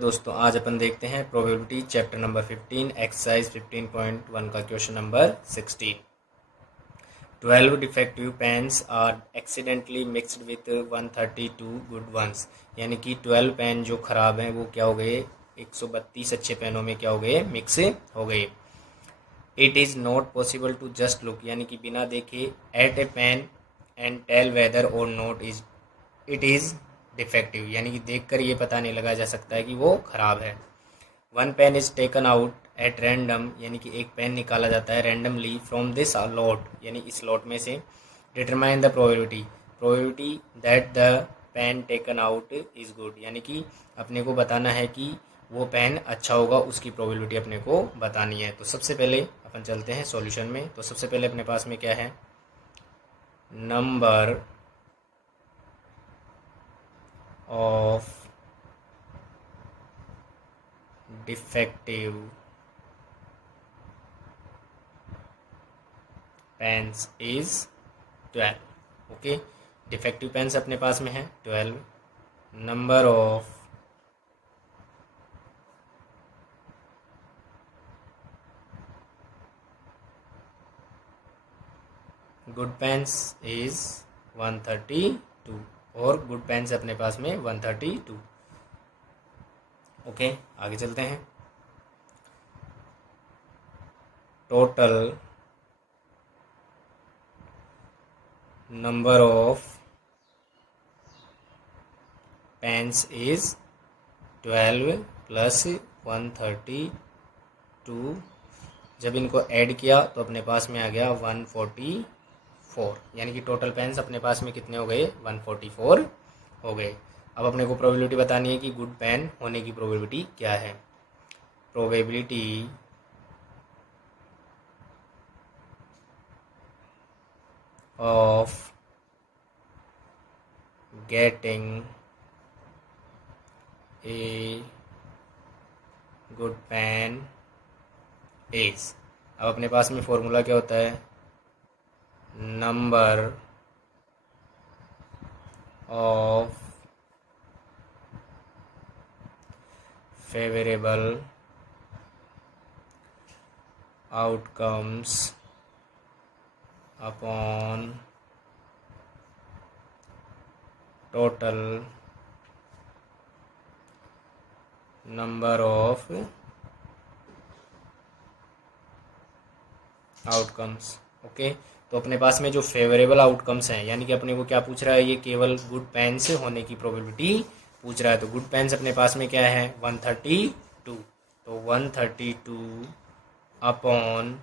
दोस्तों आज अपन देखते हैं प्रोबेबिलिटी चैप्टर नंबर 15 एक्सरसाइज 15.1 का question number 16। 12 defective pens are accidentally mixed with 132 good ones. यानी कि 12 पेन जो खराब हैं वो क्या हो गए, 132 अच्छे पेनों में क्या हो गए, मिक्स हो गए। It is not possible to just look, यानी कि बिना देखे at a pen and tell whether और not is it is defective, यानी कि देखकर ये पता नहीं लगा जा सकता है कि वो ख़राब है। One pen is taken out at random, यानी कि एक पेन निकाला जाता है रैंडमली फ्रॉम दिस लॉट, यानी इस लॉट में से। Determine the probability that the pen taken out is good, यानी कि अपने को बताना है कि वो पेन अच्छा होगा, उसकी प्रोबेबिलिटी अपने को बतानी है। तो सबसे पहले अपन चलते हैं सॉल्यूशन में। तो सबसे पहले अपने पास में क्या है, number of defective pens is 12। Okay, defective pens अपने पास में है 12। Number of good pens is 132, और गुड पेन्स अपने पास में 132। ओके, आगे चलते हैं। Total number of pens is 12 plus 132। जब इनको ऐड किया तो अपने पास में आ गया 144, यानी कि टोटल पेन्स अपने पास में कितने हो गए, 144 हो गए। अब अपने को प्रोबेबिलिटी बतानी है कि गुड पेन होने की प्रोबेबिलिटी क्या है। Probability of getting a good pen is, अब अपने पास में फॉर्मूला क्या होता है, number of favourable outcomes upon total number of outcomes. Okay, तो अपने पास में जो फेवरेबल आउटकम्स हैं, यानी कि अपने को क्या पूछ रहा है, ये केवल गुड पेन्स होने की प्रोबेबिलिटी पूछ रहा है। तो गुड पेन्स अपने पास में क्या है, 132। तो 132 अपॉन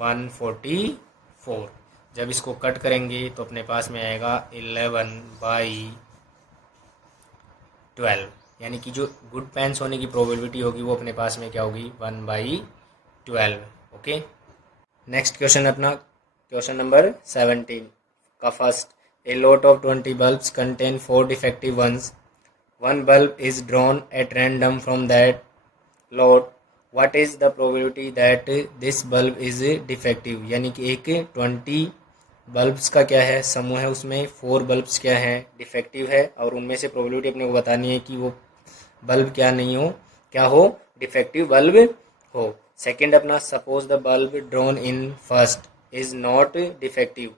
144, जब इसको कट करेंगे तो अपने पास में आएगा 11/12, यानी कि जो गुड पेन्स होने की प्रोबेबिलिटी होगी वो अपने पास में क्या होगी, 1/12। ओके, नेक्स्ट क्वेश्चन अपना क्वेश्चन नंबर 17 का first. A lot of 20 bulbs contain 4 defective ones. One bulb is drawn at random from that lot. What is the probability that this bulb is defective, यानी कि एक 20 bulbs का क्या है, समूह है, उसमें 4 बल्ब्स क्या है, डिफेक्टिव है, और उनमें से प्रोबेबिलिटी अपने को बतानी है कि वो बल्ब क्या नहीं हो, क्या हो, डिफेक्टिव बल्ब हो। सेकंड अपना, suppose the bulb drawn in first is not defective.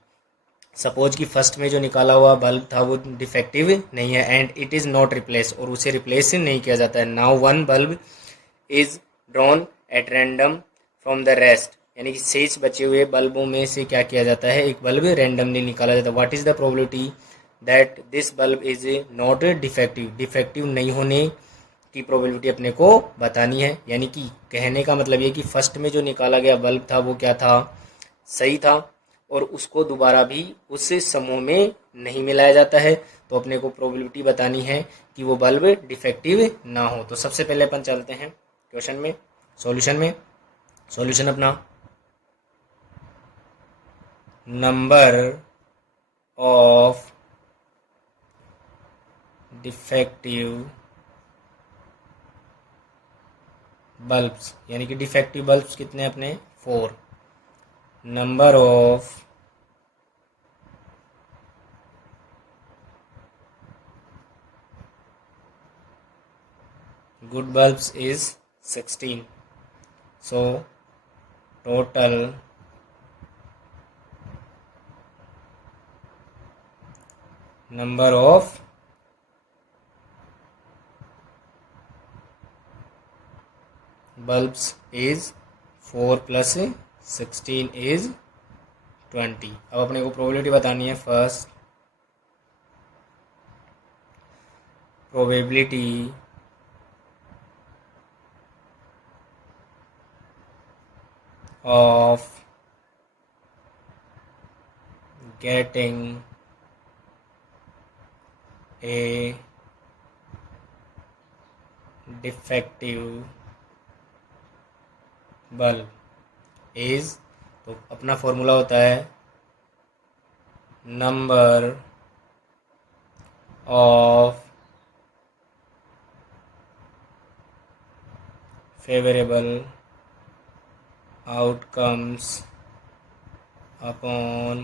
Suppose कि फर्स्ट में जो निकाला हुआ बल्ब था वो डिफेक्टिव नहीं है, and it is not replace, और उसे रिप्लेस नहीं किया जाता है। Now one bulb is drawn at random from the rest, यानी कि शेष बचे हुए बल्बों में से क्या किया जाता है, एक बल्ब रैंडमली निकाला जाता है। What is the probability that this bulb is not defective, defective नहीं होने की प्रोबेबिलिटी अपने को बतानी है। यानी कि कहने का मतलब ये कि फर्स्ट में जो निकाला गया बल्ब था वो क्या था, सही था, और उसको दोबारा भी उस समूह में नहीं मिलाया जाता है। तो अपने को प्रोबेबिलिटी बतानी है कि वो बल्ब डिफेक्टिव ना हो। तो सबसे पहले अपन चलते हैं क्वेश्चन में, सॉल्यूशन में। सॉल्यूशन अपना, नंबर ऑफ डिफेक्टिव बल्ब्स, यानी कि डिफेक्टिव बल्ब्स कितने अपने, 4। Number of good bulbs is 16. So total number of bulbs is 4 plus 16 is 20. अब अपने को प्रोबेबिलिटी बतानी है. First probability of getting a defective bulb is, तो अपना फॉर्मूला होता है number of favourable outcomes upon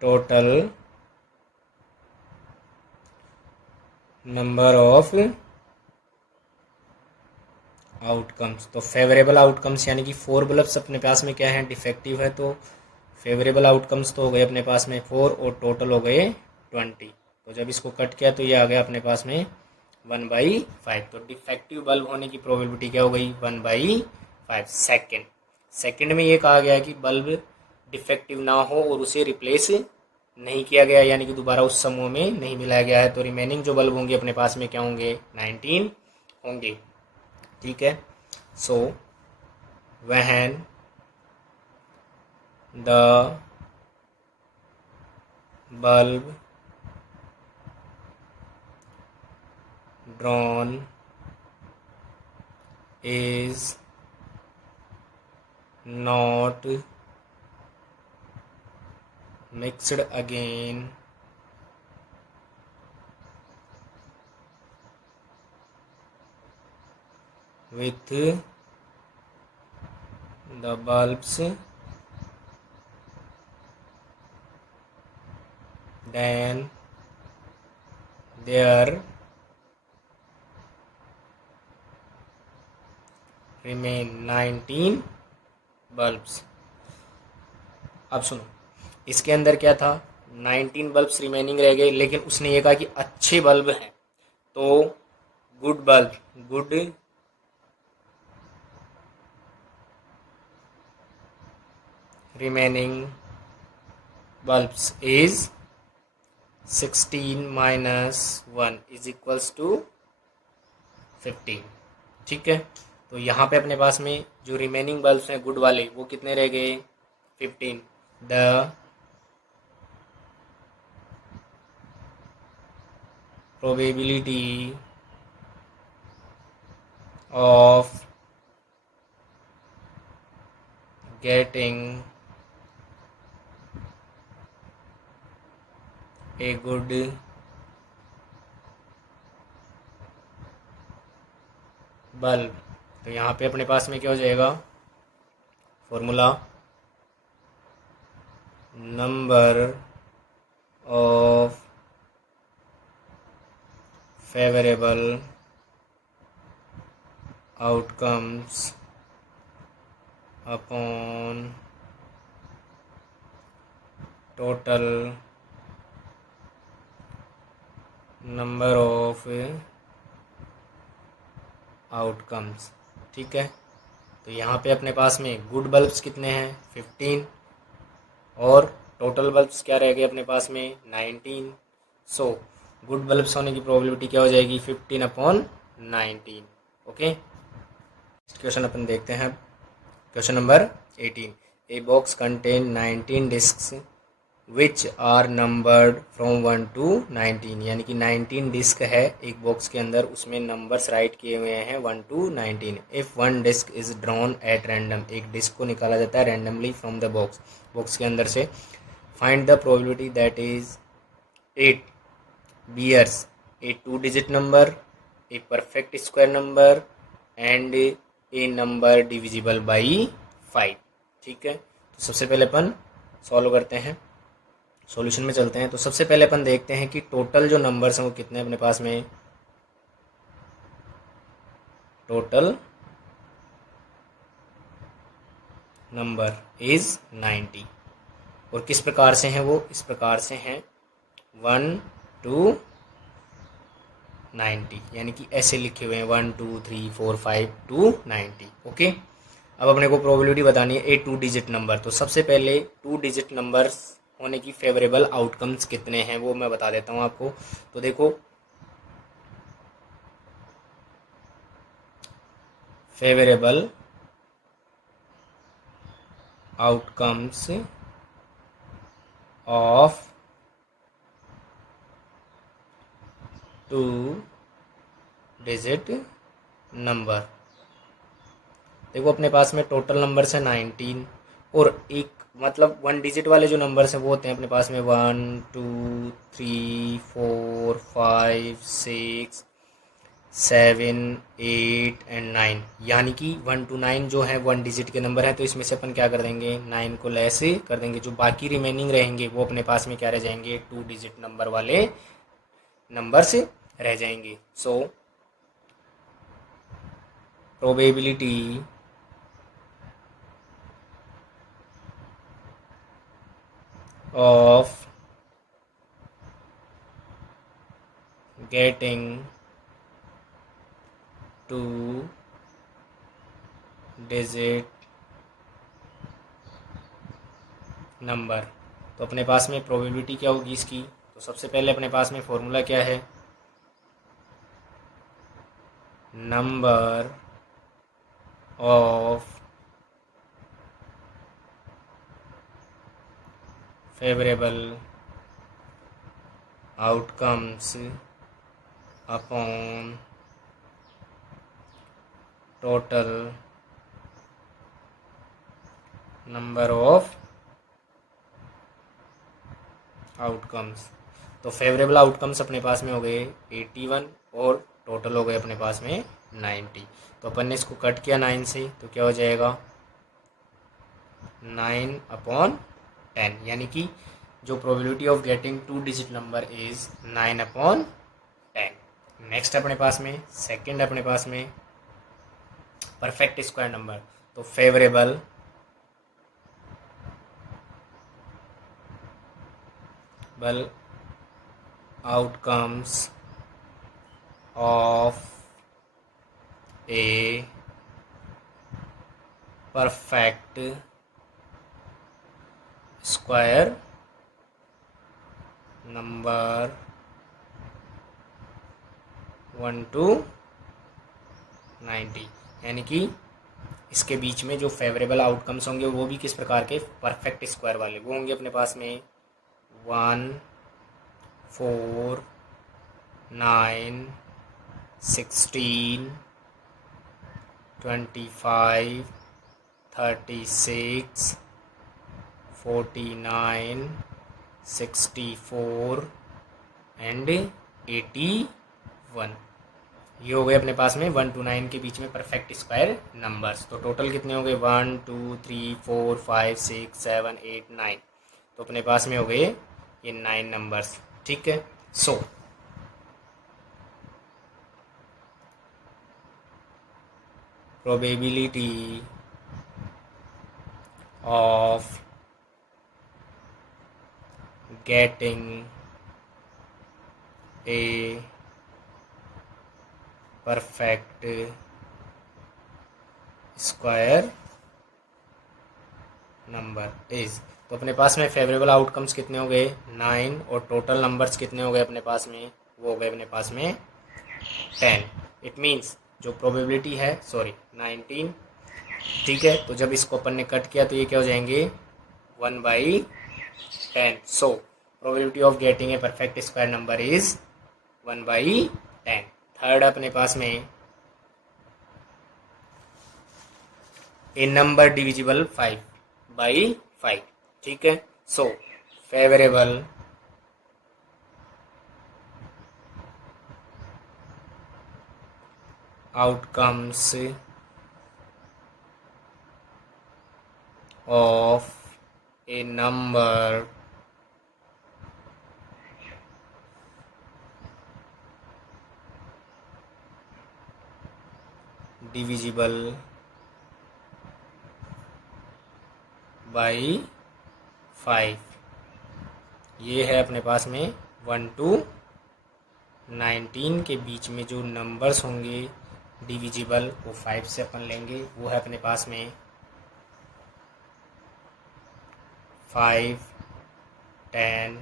total number of outcomes. तो फेवरेबल आउटकम्स यानी कि 4 बल्ब्स अपने पास में क्या है, डिफेक्टिव है. तो फेवरेबल आउटकम्स तो हो गए अपने पास में 4 और टोटल हो गए 20. तो जब इसको कट किया तो ये आ गया अपने पास में 1/5. तो डिफेक्टिव बल्ब होने की प्रोबेबिलिटी क्या हो गई, 1/5. सेकंड में ये कहा गया है कि बल्ब डिफेक्टिव ना हो और उसे रिप्लेस नहीं किया गया, यानी कि दोबारा उस समूह में नहीं मिलाया गया है. तो रिमेनिंग जो बल्ब होंगे अपने पास में क्या होंगे, 19 होंगे. ठीक है. So when the bulb drawn is not mixed again with the bulbs, then there remain 19 bulbs. अब सुनो, इसके अंदर क्या था, 19 बल्ब्स रिमेनिंग रह गए, लेकिन उसने ये कहा कि अच्छे बल्ब हैं. तो good bulb, good remaining bulbs is 16 minus 1 is equals to 15. ठीक है. तो यहाँ पे अपने पास में जो रिमेनिंग बल्ब्स हैं गुड वाले, वो कितने रह गए, 15. The probability of getting a good bulb. तो यहाँ पे अपने पास में क्या हो जाएगा, formula number of favourable outcomes upon total number of outcomes. ठीक है. तो यहाँ पे अपने पास में गुड बल्ब्स कितने हैं, 15, और टोटल बल्ब्स क्या रह गए अपने पास में, 19. सो गुड बल्ब्स होने की प्रोबेबिलिटी क्या हो जाएगी, 15/19. ओके. क्वेश्चन अपन देखते हैं. Question number 18. A box contain 19 discs which are numbered from 1 to 19. यानी कि 19 डिस्क है एक बॉक्स के अंदर, उसमें नंबर्स राइट किए हुए हैं 1 to 19. If one disc is drawn at random, एक डिस्क को निकाला जाता है randomly from the box, box के अंदर से. Find the probability that is 8 bears a 2 digit number, a perfect square number and a number divisible by 5. ठीक है. तो सबसे पहले अपन सॉल्व करते हैं. सॉल्यूशन में चलते हैं। तो सबसे पहले अपन देखते हैं कि टोटल जो नंबर्स हैं वो कितने अपने पास में। टोटल नंबर इज 90 और किस प्रकार से हैं वो, इस प्रकार से हैं 1 to 90, यानी कि ऐसे लिखे हुए हैं 1 2 3 4 5 to 90। ओके, अब अपने को प्रोबेबिलिटी बतानी है ए 2 डिजिट नंबर। तो सबसे पहले 2 डिजिट नंबर्स होने की फेवरेबल आउटकम्स कितने हैं वो मैं बता देता हूँ आपको। तो देखो, favourable outcomes of 2 digit number, देखो अपने पास में टोटल नंबर्स है 19 और एक मतलब 1 डिजिट वाले जो नंबर्स हैं वो होते हैं अपने पास में 1 2 3 4 5 6 7 8 एंड 9, यानी कि 1 to 9 जो है 1 डिजिट के नंबर हैं। तो इसमें से अपन क्या कर देंगे, 9 को लेस कर देंगे, जो बाकी रिमेनिंग रहेंगे वो अपने पास में क्या रह जाएंगे, 2 डिजिट नंबर वाले नंबर्स रह जाएंगे। So probability of getting two digit number, तो अपने पास में प्रोबेबिलिटी क्या होगी इसकी। तो सबसे पहले अपने पास में फॉर्मूला क्या है, number of favourable outcomes upon total number of outcomes. तो फेवरेबल आउटकम्स अपने पास में हो गए 81 और टोटल हो गए अपने पास में 90। तो अपन ने इसको कट किया 9 से, तो क्या हो जाएगा 9/10, यानी कि जो probability of getting 2 digit number is 9/10। Next अपने पास में सेकंड अपने पास में परफेक्ट स्क्वायर नंबर। तो favourable outcomes of a perfect square number 1 to 90, यानी कि इसके बीच में जो फेवरेबल आउटकम्स होंगे वो भी किस प्रकार के, परफेक्ट स्क्वायर वाले, वो होंगे अपने पास में 1 4 9 16 25 36 49 64 एंड 81। ये हो गए अपने पास में 1 to 9 के बीच में परफेक्ट स्क्वायर नंबर्स। तो टोटल कितने हो गए 1 2 3 4 5 6 7 8 9, तो अपने पास में हो गए ये 9 नंबर्स। ठीक है, so probability of getting a perfect square number is, तो अपने पास में फेवरेबल आउटकम्स कितने हो गए 9 और टोटल नंबर्स कितने हो गए अपने पास में, वो हो गए अपने पास में 10। इट मीन्स जो प्रोबेबिलिटी है 19। ठीक है, तो जब इसको अपन ने कट किया तो ये क्या हो जाएंगे 1/10। सो probability of getting A perfect square number is 1/10। Third अपने पास में ए नंबर डिविजिबल 5/5। ठीक है, so favourable outcomes of A number divisible by 5। ये है अपने पास में 1 to 19 के बीच में जो नंबर्स होंगे डिविजिबल, वो 5 से अपन लेंगे। वो है अपने पास में 5, 10,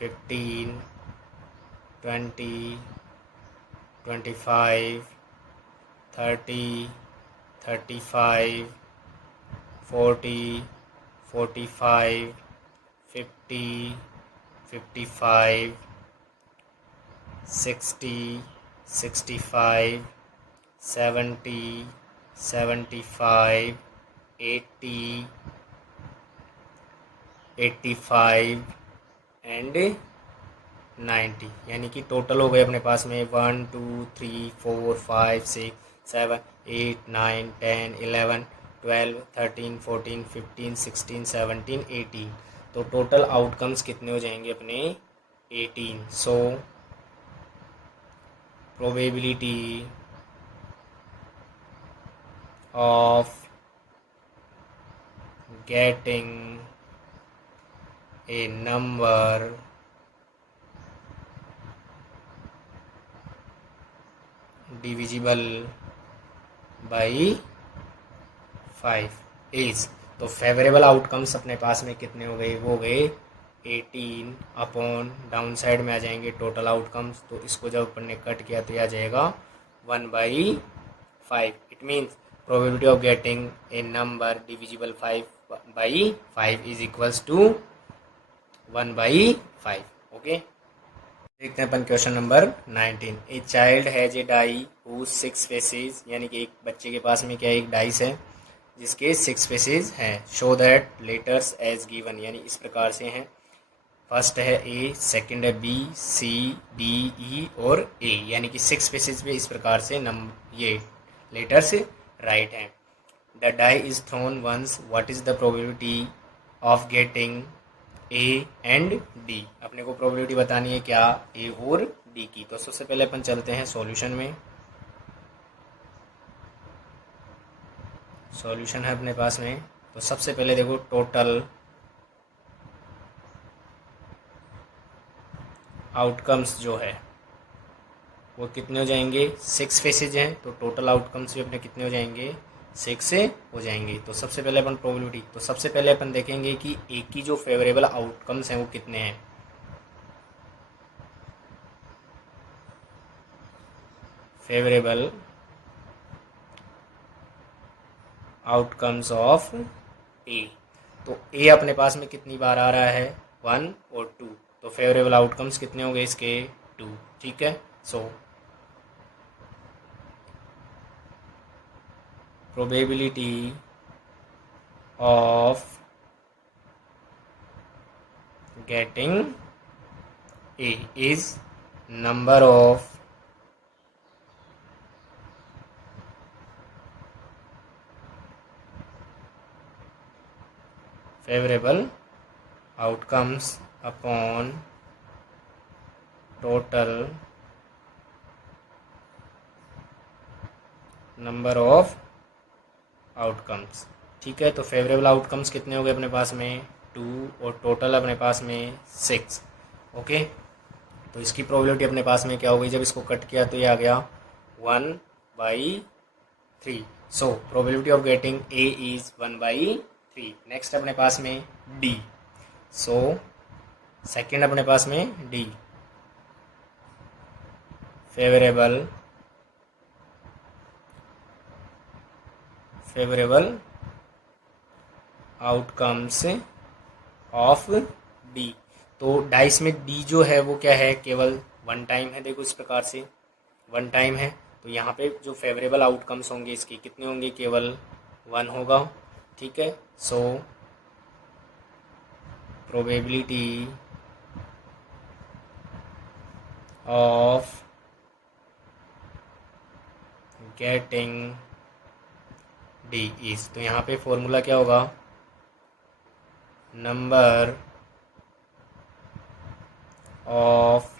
15, 20, 25, 30, 35, 40, 45, 50, 55, 60, 65, 70, 75, 80, 85 एंड 90। यानी कि टोटल हो गए अपने पास में 1 2 3 4 5 6 7 8 9 10 11 12 13 14 15 16 17 18। तो टोटल आउटकम्स कितने हो जाएंगे अपने 18। सो probability of getting a number divisible by 5 is. तो फेवरेबल आउटकम्स अपने पास में कितने हो गए, वो हो गए 18 अपॉन डाउन साइड में आ जाएंगे टोटल आउटकम्स। तो इसको जब अपन ने कट किया तो यह आ जाएगा 1/5। It means probability of getting a number divisible 5/5 is equals to 1/5। Okay, देखते हैं अपन question number 19। A child has a die who 6 faces, यानी कि एक बच्चे के पास में क्या एक डाइस है जिसके 6 फेसेस हैं। Show that letters as given, यानी इस प्रकार से हैं। फर्स्ट है ए, सेकंड है बी, सी, डी, ई और ए, यानी कि 6 फेसेस पे इस प्रकार से ये लेटर्स राइट हैं। The die is thrown once, what is the probability of getting A and D. अपने को प्रोबेबिलिटी बतानी है क्या, ए और डी की। तो सबसे पहले अपन चलते हैं सॉल्यूशन में। सॉल्यूशन है अपने पास में। तो सबसे पहले देखो टोटल आउटकम्स जो है वो कितने हो जाएंगे, 6 फेसेज हैं। तो टोटल आउटकम्स भी अपने कितने हो जाएंगे, 6 से हो जाएंगे। तो सबसे पहले अपन प्रोबेबिलिटी, तो सबसे पहले अपन देखेंगे कि ए की जो फेवरेबल आउटकम्स हैं वो कितने हैं। फेवरेबल आउटकम्स ऑफ ए, तो ए अपने पास में कितनी बार आ रहा है, 1 और 2। तो फेवरेबल आउटकम्स कितने होंगे इसके, 2। ठीक है, so probability of getting A is number of favorable outcomes upon total number of outcomes। ठीक है, तो फेवरेबल आउटकम्स कितने हो गए अपने पास में, 2 और टोटल अपने पास में 6। ओके, तो इसकी प्रोबेबिलिटी अपने पास में क्या हो गई, जब इसको कट किया तो ये आ गया 1/3। सो probability of getting A is 1/3। Next अपने पास में डी। सो सेकेंड अपने पास में D, favourable outcomes of D. तो डाइस में डी जो है वो क्या है, केवल 1 टाइम है। देखो इस प्रकार से 1 टाइम है। तो यहाँ पे जो फेवरेबल आउटकम्स होंगे इसके कितने होंगे, केवल 1 होगा। ठीक है, so probability of getting D is, तो यहाँ पे फॉर्मूला क्या होगा, number of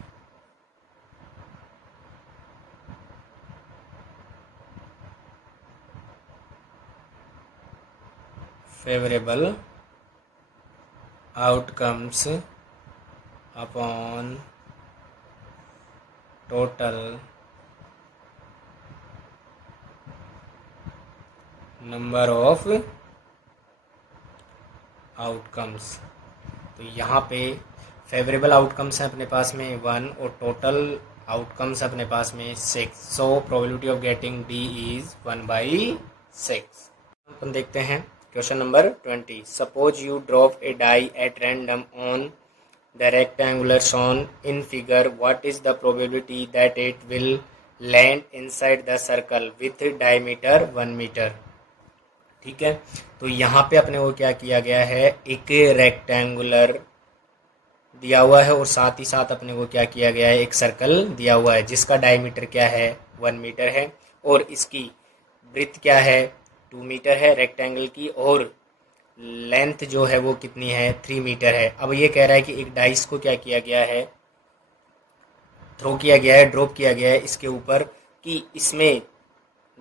favorable outcomes upon total number of outcomes। तो यहाँ पे फेवरेबल आउटकम्स हैं अपने पास में 1 और टोटल आउटकम्स अपने पास में 6। So probability of getting D is 1/6। अपन देखते हैं question number 20। Suppose you drop a die at random on the rectangular shown in figure, what is the probability that it will land inside the circle with diameter 1 metre. ठीक है, तो यहाँ पे अपने को क्या किया गया है, एक रेक्टेंगुलर दिया हुआ है और साथ ही साथ अपने को क्या किया गया है, एक सर्कल दिया हुआ है जिसका डायमीटर क्या है 1 मीटर है और इसकी ब्रेथ क्या है 2 मीटर है रेक्टेंगल की, और लेंथ जो है वो कितनी है 3 मीटर है। अब ये कह रहा है कि एक डाइस को क्या किया गया है, थ्रो किया गया है, ड्रॉप किया गया है इसके ऊपर, कि इसमें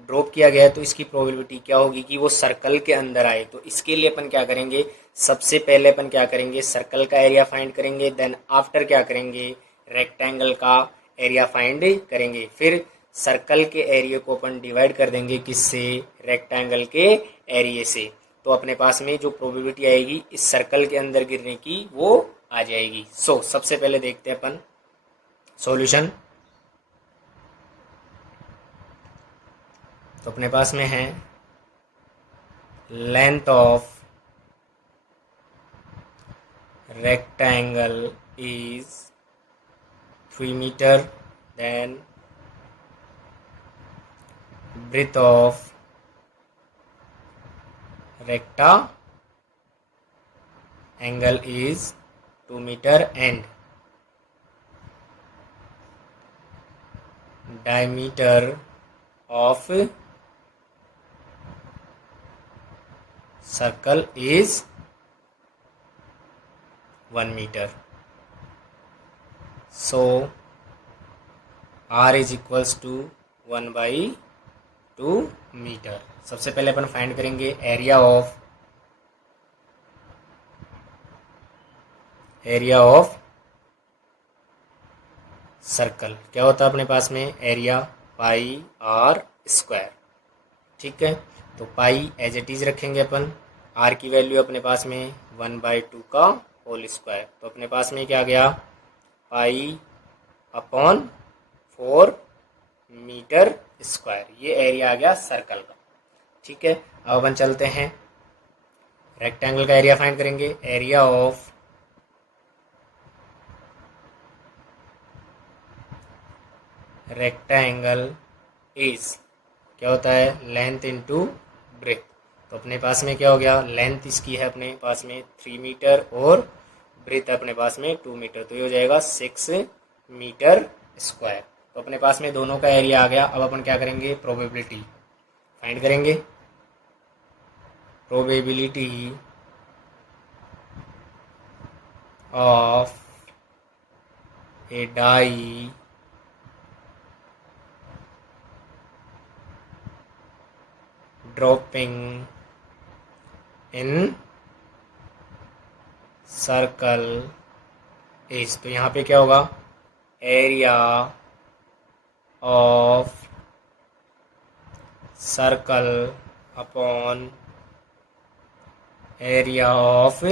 ड्रॉप किया गया है तो इसकी प्रोबेबिलिटी क्या होगी कि वो सर्कल के अंदर आए। तो इसके लिए अपन क्या करेंगे, सबसे पहले अपन क्या करेंगे, सर्कल का एरिया फाइंड करेंगे, देन आफ्टर क्या करेंगे, रेक्टेंगल का एरिया फाइंड करेंगे, फिर सर्कल के एरिया को अपन डिवाइड कर देंगे किससे, रेक्टेंगल के एरिया से। तो अपने पास में जो प्रोबेबिलिटी आएगी इस सर्कल के अंदर गिरने की वो आ जाएगी। सो सबसे पहले देखते हैं अपन सॉल्यूशन। तो अपने पास में है length of rectangle is 3 metre, then breadth of rectangle is 2 metre and diameter of circle is 1 metre. So R is equals to 1/2 metre. सबसे पहले अपन फाइंड करेंगे एरिया ऑफ सर्कल। क्या होता है अपने पास में, एरिया पाई आर स्क्वायर। ठीक है, तो पाई एज इट इज रखेंगे अपन, आर की वैल्यू अपने पास में 1/2 का होल स्क्वायर। तो अपने पास में क्या गया, पाई अपॉन 4 मीटर स्क्वायर, ये एरिया आ गया सर्कल का। ठीक है, अब अपन चलते हैं रेक्टेंगल का एरिया फाइंड करेंगे। एरिया ऑफ रेक्टेंगल इज क्या होता है, लेंथ इनटू ब्रेथ। तो अपने पास में क्या हो गया, लेंथ इसकी है अपने पास में 3 मीटर और ब्रेथ अपने पास में 2 मीटर, तो ये हो जाएगा 6 मीटर स्क्वायर। तो अपने पास में दोनों का एरिया आ गया। अब अपन क्या करेंगे, प्रोबेबिलिटी फाइंड करेंगे। Probability of a die dropping in circle is, तो यहाँ पे क्या होगा, area of circle upon area of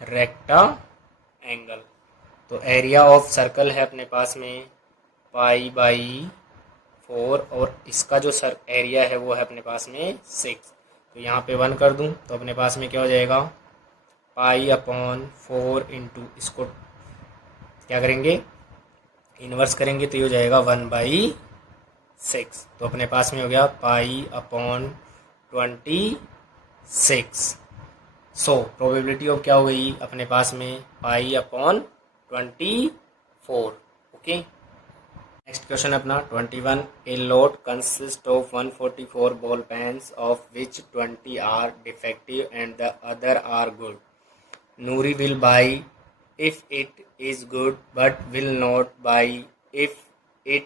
rectangle. तो एरिया ऑफ सर्कल है अपने पास में π/4 और इसका जो एरिया है वो है अपने पास में 6। तो यहाँ पे 1 कर दूँ तो अपने पास में क्या हो जाएगा, π/4 इंटू इसको क्या करेंगे, इन्वर्स करेंगे, तो ये हो जाएगा 1/6। तो अपने पास में हो गया π/26। सो प्रोबेबिलिटी ऑफ क्या हो गई अपने पास में, π/24। ओके, नेक्स्ट क्वेश्चन अपना 21। A lot consist of 144 ball pens of which 20 are defective and the other are good. Nuri will buy if it is good but will not buy if it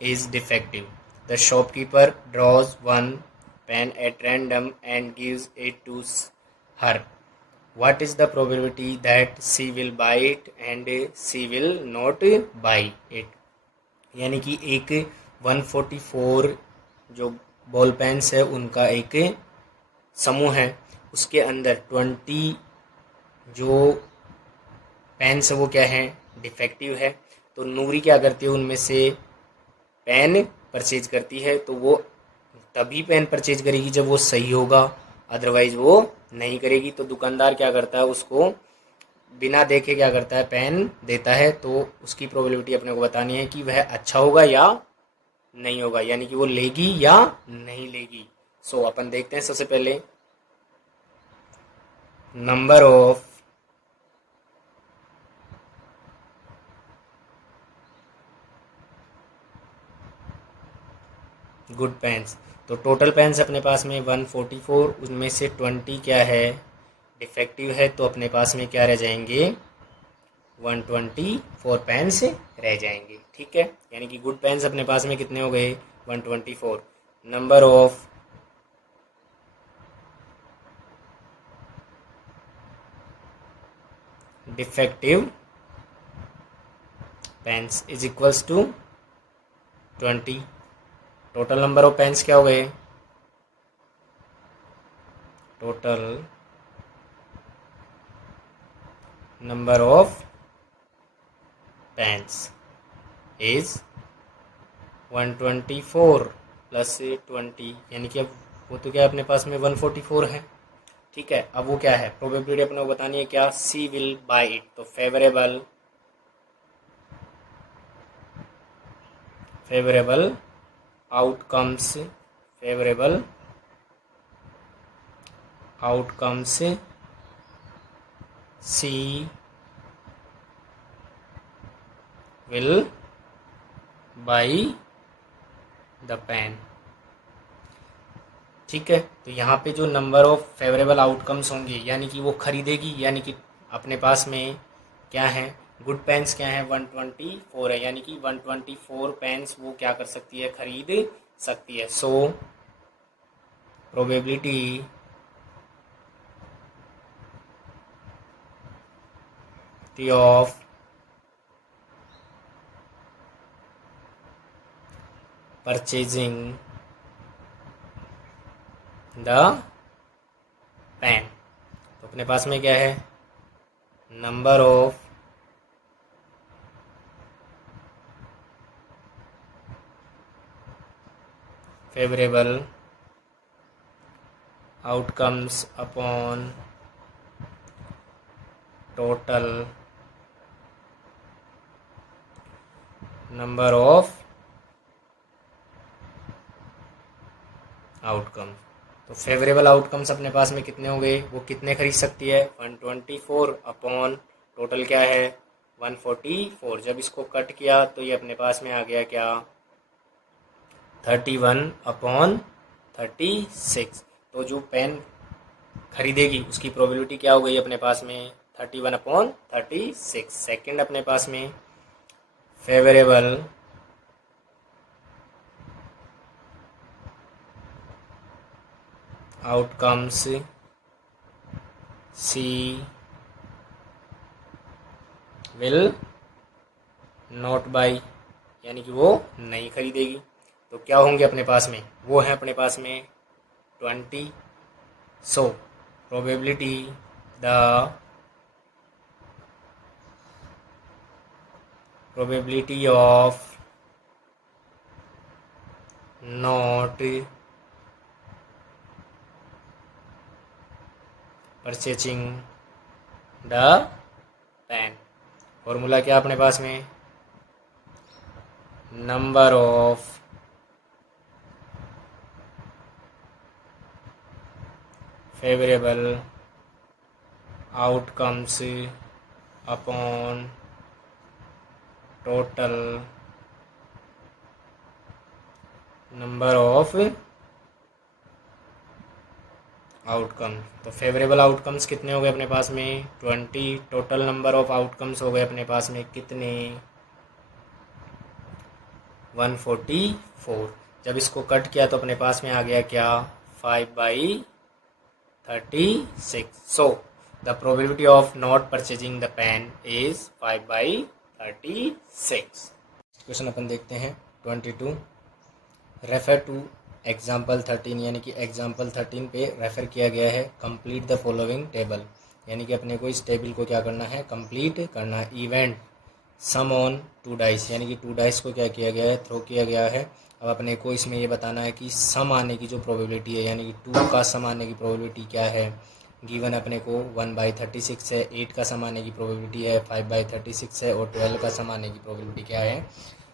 is defective. The shopkeeper draws one pen at random and gives it to her, what is the probability that she will buy it and she will not buy it? यानी कि एक 144 जो ball pens है उनका एक समूह है, उसके अंदर 20 जो पेन्स है वो क्या है, डिफेक्टिव है। तो नूरी क्या करती है, उनमें से पेन परचेज करती है, तो वो तभी पेन परचेज करेगी जब वो सही होगा, अदरवाइज वो नहीं करेगी। तो दुकानदार क्या करता है, उसको बिना देखे क्या करता है, पेन देता है। तो उसकी प्रोबेबिलिटी अपने को बतानी है कि वह अच्छा होगा या नहीं होगा, यानी कि वो लेगी या नहीं लेगी। सो अपन देखते हैं सबसे पहले नंबर ऑफ गुड पेन्स। तो टोटल पेन्स अपने पास में 144, उसमें से 20 क्या है, डिफेक्टिव है। तो अपने पास में क्या रह जाएंगे, 124 पेन्स रह जाएंगे। ठीक है, यानी कि गुड पेन्स अपने पास में कितने हो गए, 124। Number of defective pens is equals to 20। Total number of pens क्या हो गए, total number of pens is 124 plus 20, यानी कि अब वो तो क्या अपने पास में 144 है। ठीक है, अब वो क्या है, प्रोबेबिलिटी अपने को बतानी है क्या, सी विल बाय इट। तो favourable outcomes, favourable outcomes she will buy the pen. ठीक है, तो यहाँ पे जो नंबर ऑफ फेवरेबल आउटकम्स होंगे, यानी कि वो खरीदेगी, यानी कि अपने पास में क्या है, गुड पेन्स क्या है, 124 है, यानी कि 124 पेन्स वो क्या कर सकती है, खरीद सकती है। So probability of purchasing the pen. तो अपने पास में क्या है, number of favourable outcomes upon total number of outcome. तो फेवरेबल आउटकम्स अपने पास में कितने हो गए, वो कितने खरीद सकती है, 124 अपॉन टोटल क्या है, 144। जब इसको कट किया तो ये अपने पास में आ गया क्या, 31 अपॉन 36। तो जो पेन खरीदेगी उसकी प्रोबेबिलिटी क्या हो गई अपने पास में, 31 अपॉन 36। सेकेंड अपने पास में favourable outcomes she will not buy, यानी कि वो नहीं खरीदेगी। तो क्या होंगे अपने पास में, वो है अपने पास में 20। So probability the probability of not purchasing the pen, formula क्या अपने पास में, number of favourable outcomes upon total number of outcome. तो फेवरेबल आउटकम्स कितने हो गए अपने पास में, 20। टोटल नंबर ऑफ आउटकम्स हो गए अपने पास में कितने, 144। जब इसको कट किया तो अपने पास में आ गया क्या, 5/36. So the probability of not purchasing the pen is 5/36. Question अपन देखते हैं 22. रेफर टू एग्जाम्पल 13, यानी कि एग्जाम्पल 13 पे रेफर किया गया है. कंप्लीट द फॉलोइंग टेबल, यानी कि अपने को इस टेबल को क्या करना है, कंप्लीट करना है. इवेंट सम ऑन 2 डाइस, यानी कि 2 डाइस को क्या किया गया है, थ्रो किया गया है. अब अपने को इसमें ये बताना है कि सम आने की जो प्रोबेबिलिटी है, यानी कि 2 का सम आने की प्रोबेबिलिटी क्या है. गिवन अपने को 1/36 है, 8 का सम आने की प्रोबेबिलिटी है 5/36 है, और 12 का सम आने की प्रोबेबिलिटी क्या है,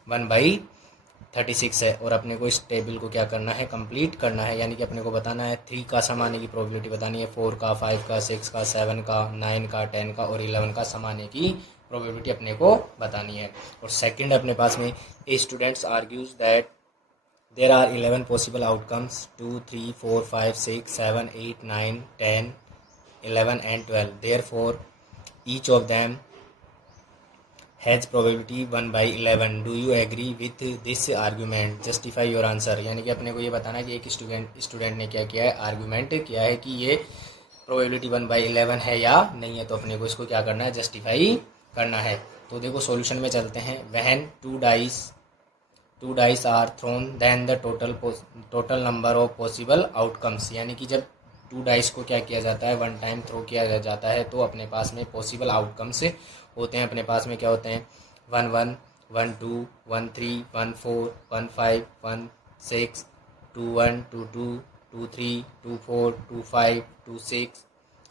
1/36 है. और अपने को इस टेबल को क्या करना है, कंप्लीट करना है. यानी कि अपने को बताना है 3 का सम आने की प्रोबेबिलिटी बतानी है, 4 का, 5 का, 6 का, 7 का, 9 का, 10 का और 11 का सम आने की प्रोबेबिलिटी अपने को बतानी है. और सेकंड अपने पास में a students argues that there are 11 possible outcomes 2, 3, 4, 5, 6, 7, 8, 9, 10, 11 and 12. Therefore, each of them has probability 1/11. Do you agree with this argument? Justify your answer. यानी कि अपने को ये बताना है कि एक स्टूडेंट ने क्या किया है, आर्गूमेंट किया है कि ये प्रोबेबिलिटी 1/11 है या नहीं है. तो अपने को इसको क्या करना है, जस्टिफाई करना है. तो देखो सॉल्यूशन में चलते हैं. When two dice are thrown then the total number of possible outcomes, यानी कि जब 2 डाइस को क्या किया जाता है, 1 टाइम थ्रो किया जाता है, तो अपने पास में पॉसिबल आउटकम्स होते हैं. अपने पास में क्या होते हैं, 1 1, 1 2, 1 3, 1 4, 1 5, 1 6, 2 1, 2 2, 2 3, 2 4, 2 5, 2 6,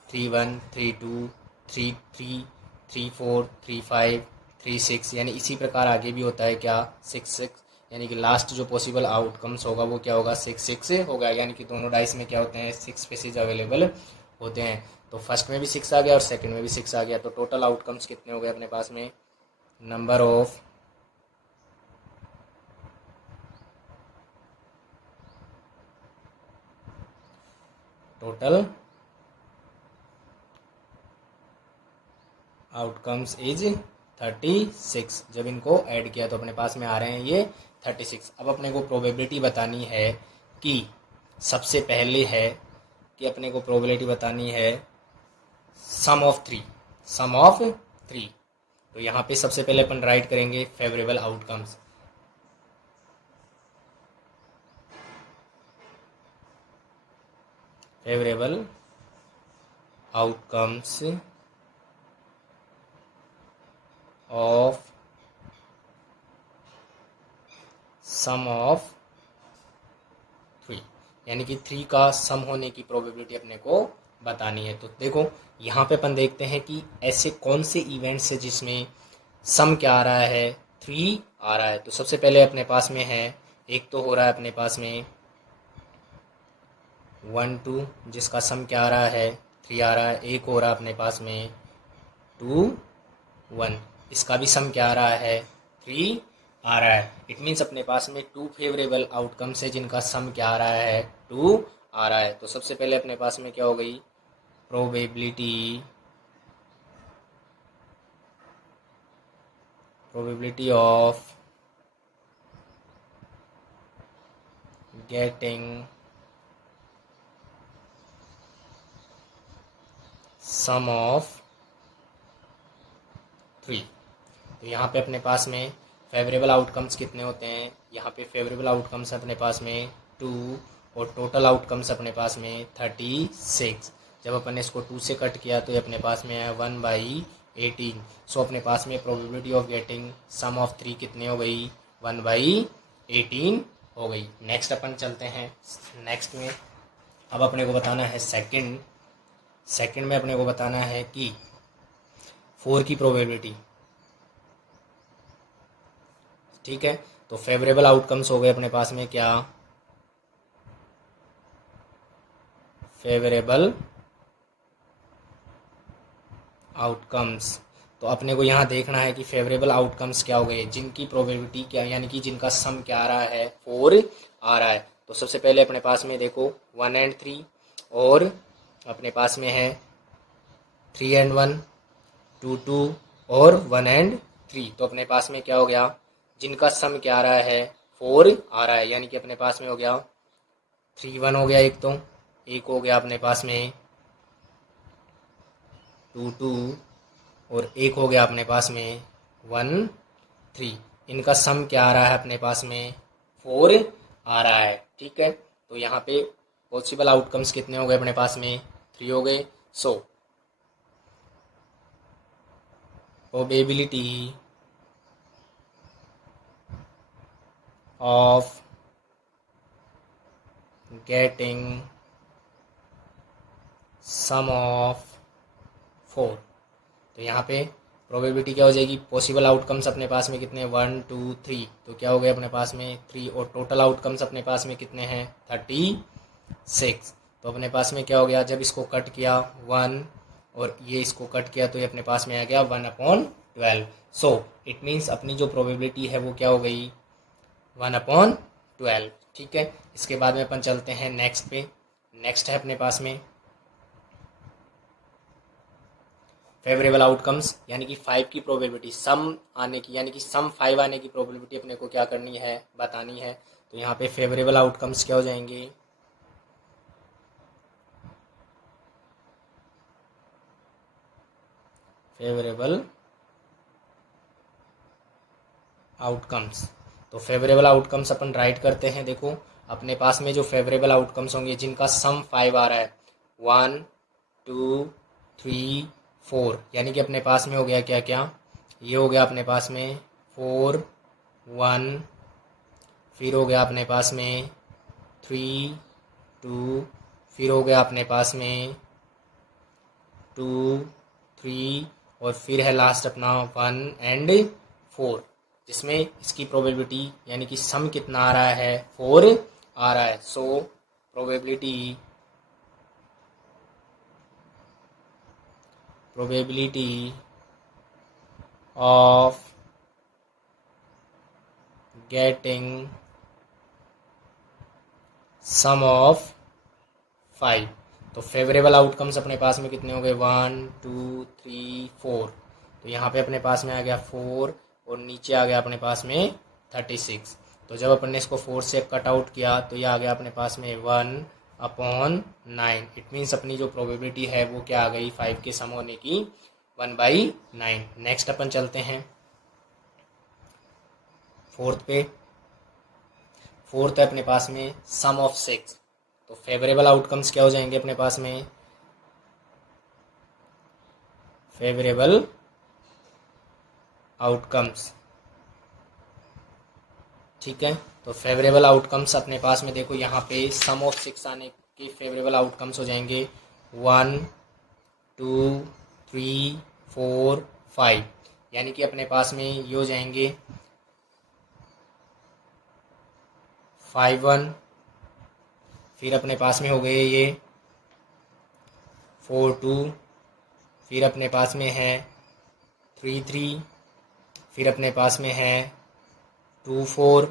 3 1, 3 2, 3 3, 3 4, 3 5, 3 6. यानी इसी प्रकार आगे भी होता है क्या, 6 6, यानी कि लास्ट जो पॉसिबल आउटकम्स होगा वो क्या होगा, 6 6 होगा. यानी कि दोनों डाइस में क्या होते हैं, 6 स्पेसिस अवेलेबल होते हैं. तो फर्स्ट में भी 6 आ गया और सेकंड में भी 6 आ गया. तो टोटल आउटकम्स कितने हो गए अपने पास में, number of total outcomes is 36. जब इनको ऐड किया तो अपने पास में आ रहे हैं ये 36. अब अपने को प्रोबेबिलिटी बतानी है कि सबसे पहले है कि अपने को प्रोबेबिलिटी बतानी है सम ऑफ 3. तो यहाँ पे सबसे पहले अपन राइट करेंगे favourable outcomes. Favourable outcomes of sum of 3, यानी कि 3 का सम होने की प्रोबेबिलिटी अपने को बतानी है. तो देखो यहाँ पे अपन देखते हैं कि ऐसे कौन से इवेंट्स है जिसमें सम क्या आ रहा है, 3 आ रहा है. तो सबसे पहले अपने पास में है, एक तो हो रहा है अपने पास में 1 2, जिसका सम क्या आ रहा है, 3 आ रहा है. एक हो रहा है अपने पास में 2 1, इसका भी सम क्या आ रहा है, 3 आ रहा है. इट मीन्स अपने पास में 2 फेवरेबल आउटकम्स है जिनका सम क्या आ रहा है, 2 आ रहा है. तो सबसे पहले अपने पास में क्या हो गई, probability of getting sum of 3. तो यहाँ पे अपने पास में फेवरेबल आउटकम्स कितने होते हैं, यहाँ पे फेवरेबल आउटकम्स अपने पास में 2 और टोटल आउटकम्स अपने पास में 36. जब अपन ने इसको 2 से कट किया तो ये अपने पास में है 1/18. सो अपने पास में probability of getting sum of 3 कितने हो गई, 1/18 हो गई. नेक्स्ट अपन चलते हैं नेक्स्ट में. अब अपने को बताना है सेकंड में अपने को बताना है कि 4 की प्रोबेबिलिटी. ठीक है, तो फेवरेबल आउटकम्स हो गए अपने पास में क्या, फेवरेबल आउटकम्स. तो अपने को यहाँ देखना है कि फेवरेबल आउटकम्स क्या हो गए, जिनकी प्रोबेबिलिटी क्या, यानी कि जिनका सम क्या आ रहा है, 4 आ रहा है. तो सबसे पहले अपने पास में देखो 1 and 3, और अपने पास में है 3 and 1, 2 2 और 1 and 3. तो अपने पास में क्या हो गया, जिनका सम क्या आ रहा है, 4 आ रहा है. यानी कि अपने पास में हो गया 3 1 हो गया एक, तो एक हो गया अपने पास में 2 2, और एक हो गया अपने पास में 1 3। इनका सम क्या आ रहा है अपने पास में? 4 आ रहा है। ठीक है, तो यहाँ पे पॉसिबल आउटकम्स कितने हो गए अपने पास में? 3 हो गए। So probability of getting sum of 4, तो यहाँ पे प्रोबेबिलिटी क्या हो जाएगी? पॉसिबल आउटकम्स अपने पास में कितने? 1 2 3, तो क्या हो गए अपने पास में 3, और टोटल आउटकम्स अपने पास में कितने हैं? 36। तो अपने पास में क्या हो गया? जब इसको कट किया 1 और ये इसको कट किया तो ये अपने पास में आ गया 1/12। सो इट मीन्स अपनी जो प्रोबेबिलिटी है वो क्या हो गई? 1/12। ठीक है, इसके बाद में अपन चलते हैं नेक्स्ट पे। नेक्स्ट है अपने पास में फेवरेबल आउटकम्स, यानी कि 5 की प्रोबेबिलिटी सम आने की, यानी कि सम 5 आने की प्रोबेबिलिटी अपने को क्या करनी है? बतानी है। तो यहाँ पे फेवरेबल आउटकम्स क्या हो जाएंगे? फेवरेबल आउटकम्स, तो फेवरेबल आउटकम्स अपन राइट करते हैं। देखो अपने पास में जो फेवरेबल आउटकम्स होंगे जिनका सम 5 आ रहा है, 1 2 3 4, यानी कि अपने पास में हो गया क्या क्या? ये हो गया अपने पास में 4 1, फिर हो गया अपने पास में 3 2, फिर हो गया अपने पास में 2 3, और फिर है लास्ट अपना 1 एंड 4, जिसमें इसकी प्रोबेबिलिटी यानी कि सम कितना आ रहा है? 4 आ रहा है। So probability of getting sum of 5, तो फेवरेबल आउटकम्स अपने पास में कितने हो गए? 1 2 3 4, तो यहाँ पे अपने पास में आ गया 4, और नीचे आ गया अपने पास में 36। तो जब अपन ने इसको 4 से कट आउट किया तो ये आ गया अपने पास में 1/9। इट मीन्स अपनी जो प्रोबेबिलिटी है वो क्या आ गई? 5 के सम होने की 1/9। नेक्स्ट अपन चलते हैं फोर्थ पे। फोर्थ है अपने पास में सम ऑफ 6, तो फेवरेबल आउटकम्स क्या हो जाएंगे अपने पास में? फेवरेबल आउटकम्स, ठीक है, तो फेवरेबल आउटकम्स अपने पास में देखो यहाँ पे सम ऑफ 6 आने के फेवरेबल आउटकम्स हो जाएंगे 1 2 3 4 5, यानी कि अपने पास में ये हो जाएंगे 5 1, फिर अपने पास में हो गए ये 4 2, फिर अपने पास में है 3 3, फिर अपने पास में है 2 4,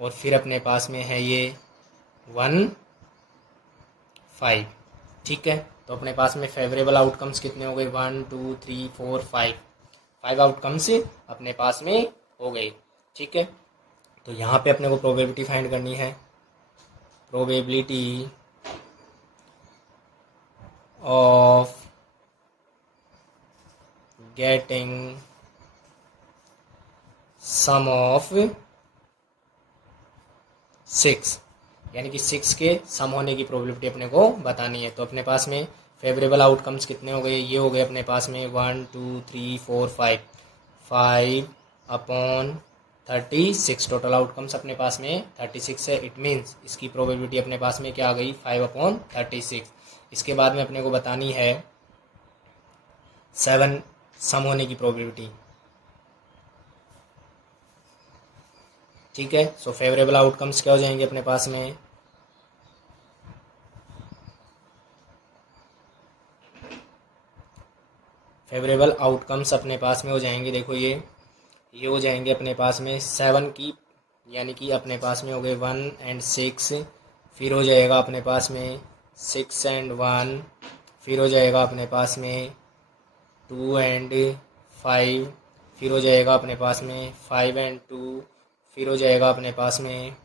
और फिर अपने पास में है ये 1 5। ठीक है, तो अपने पास में फेवरेबल आउटकम्स कितने हो गए? 1 2 3 4 5 आउटकम्स अपने पास में हो गए। ठीक है, तो यहाँ पे अपने को प्रोबेबिलिटी फाइंड करनी है। Probability of getting sum of 6, यानी कि 6 के सम होने की प्रोबेबिलिटी अपने को बतानी है। तो अपने पास में फेवरेबल आउटकम्स कितने हो गए? ये हो गए अपने पास में 1 2 3 4 5/36, टोटल आउटकम्स अपने पास में 36 है। इट मीन्स इसकी प्रोबेबिलिटी अपने पास में क्या आ गई? 5/36। इसके बाद में अपने को बतानी है 7 सम होने की प्रोबेबिलिटी। ठीक है, सो फेवरेबल आउटकम्स क्या हो जाएंगे अपने पास में? फेवरेबल आउटकम्स अपने पास में हो जाएंगे, देखो ये हो जाएंगे अपने पास में 7 की, यानी कि अपने पास में हो गए 1 एंड 6, फिर हो जाएगा अपने पास में 6 एंड 1, फिर हो जाएगा अपने पास में 2 एंड 5, फिर हो जाएगा अपने पास में 5 एंड 2, फिर हो जाएगा अपने पास में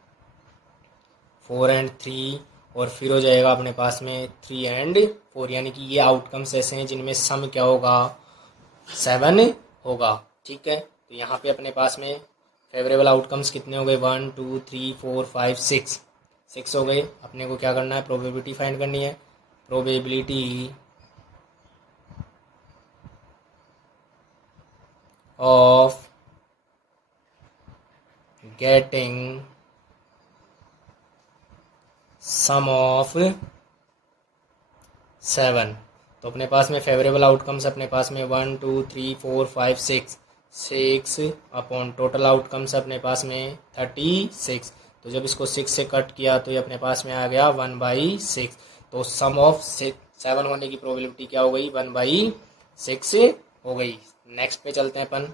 4 एंड 3, और फिर हो जाएगा अपने पास में 3 एंड 4, यानी कि ये आउटकम्स ऐसे हैं जिनमें सम क्या होगा, 7 होगा। ठीक है, तो यहाँ पे अपने पास में फेवरेबल आउटकम्स कितने हो गए, 1 2 3 4 5 6 हो गए। अपने को क्या करना है, प्रोबेबिलिटी फाइंड करनी है। Probability of getting sum of 7, तो अपने पास में फेवरेबल आउटकम्स अपने पास में 1 2 3 4 5 6 अपॉन टोटल आउटकम्स अपने पास में 36। तो जब इसको 6 से कट किया तो ये अपने पास में आ गया 1/6। तो सम ऑफ 7 होने की प्रोबेबिलिटी क्या हो गई, 1/6 हो गई। नेक्स्ट पे चलते हैं अपन।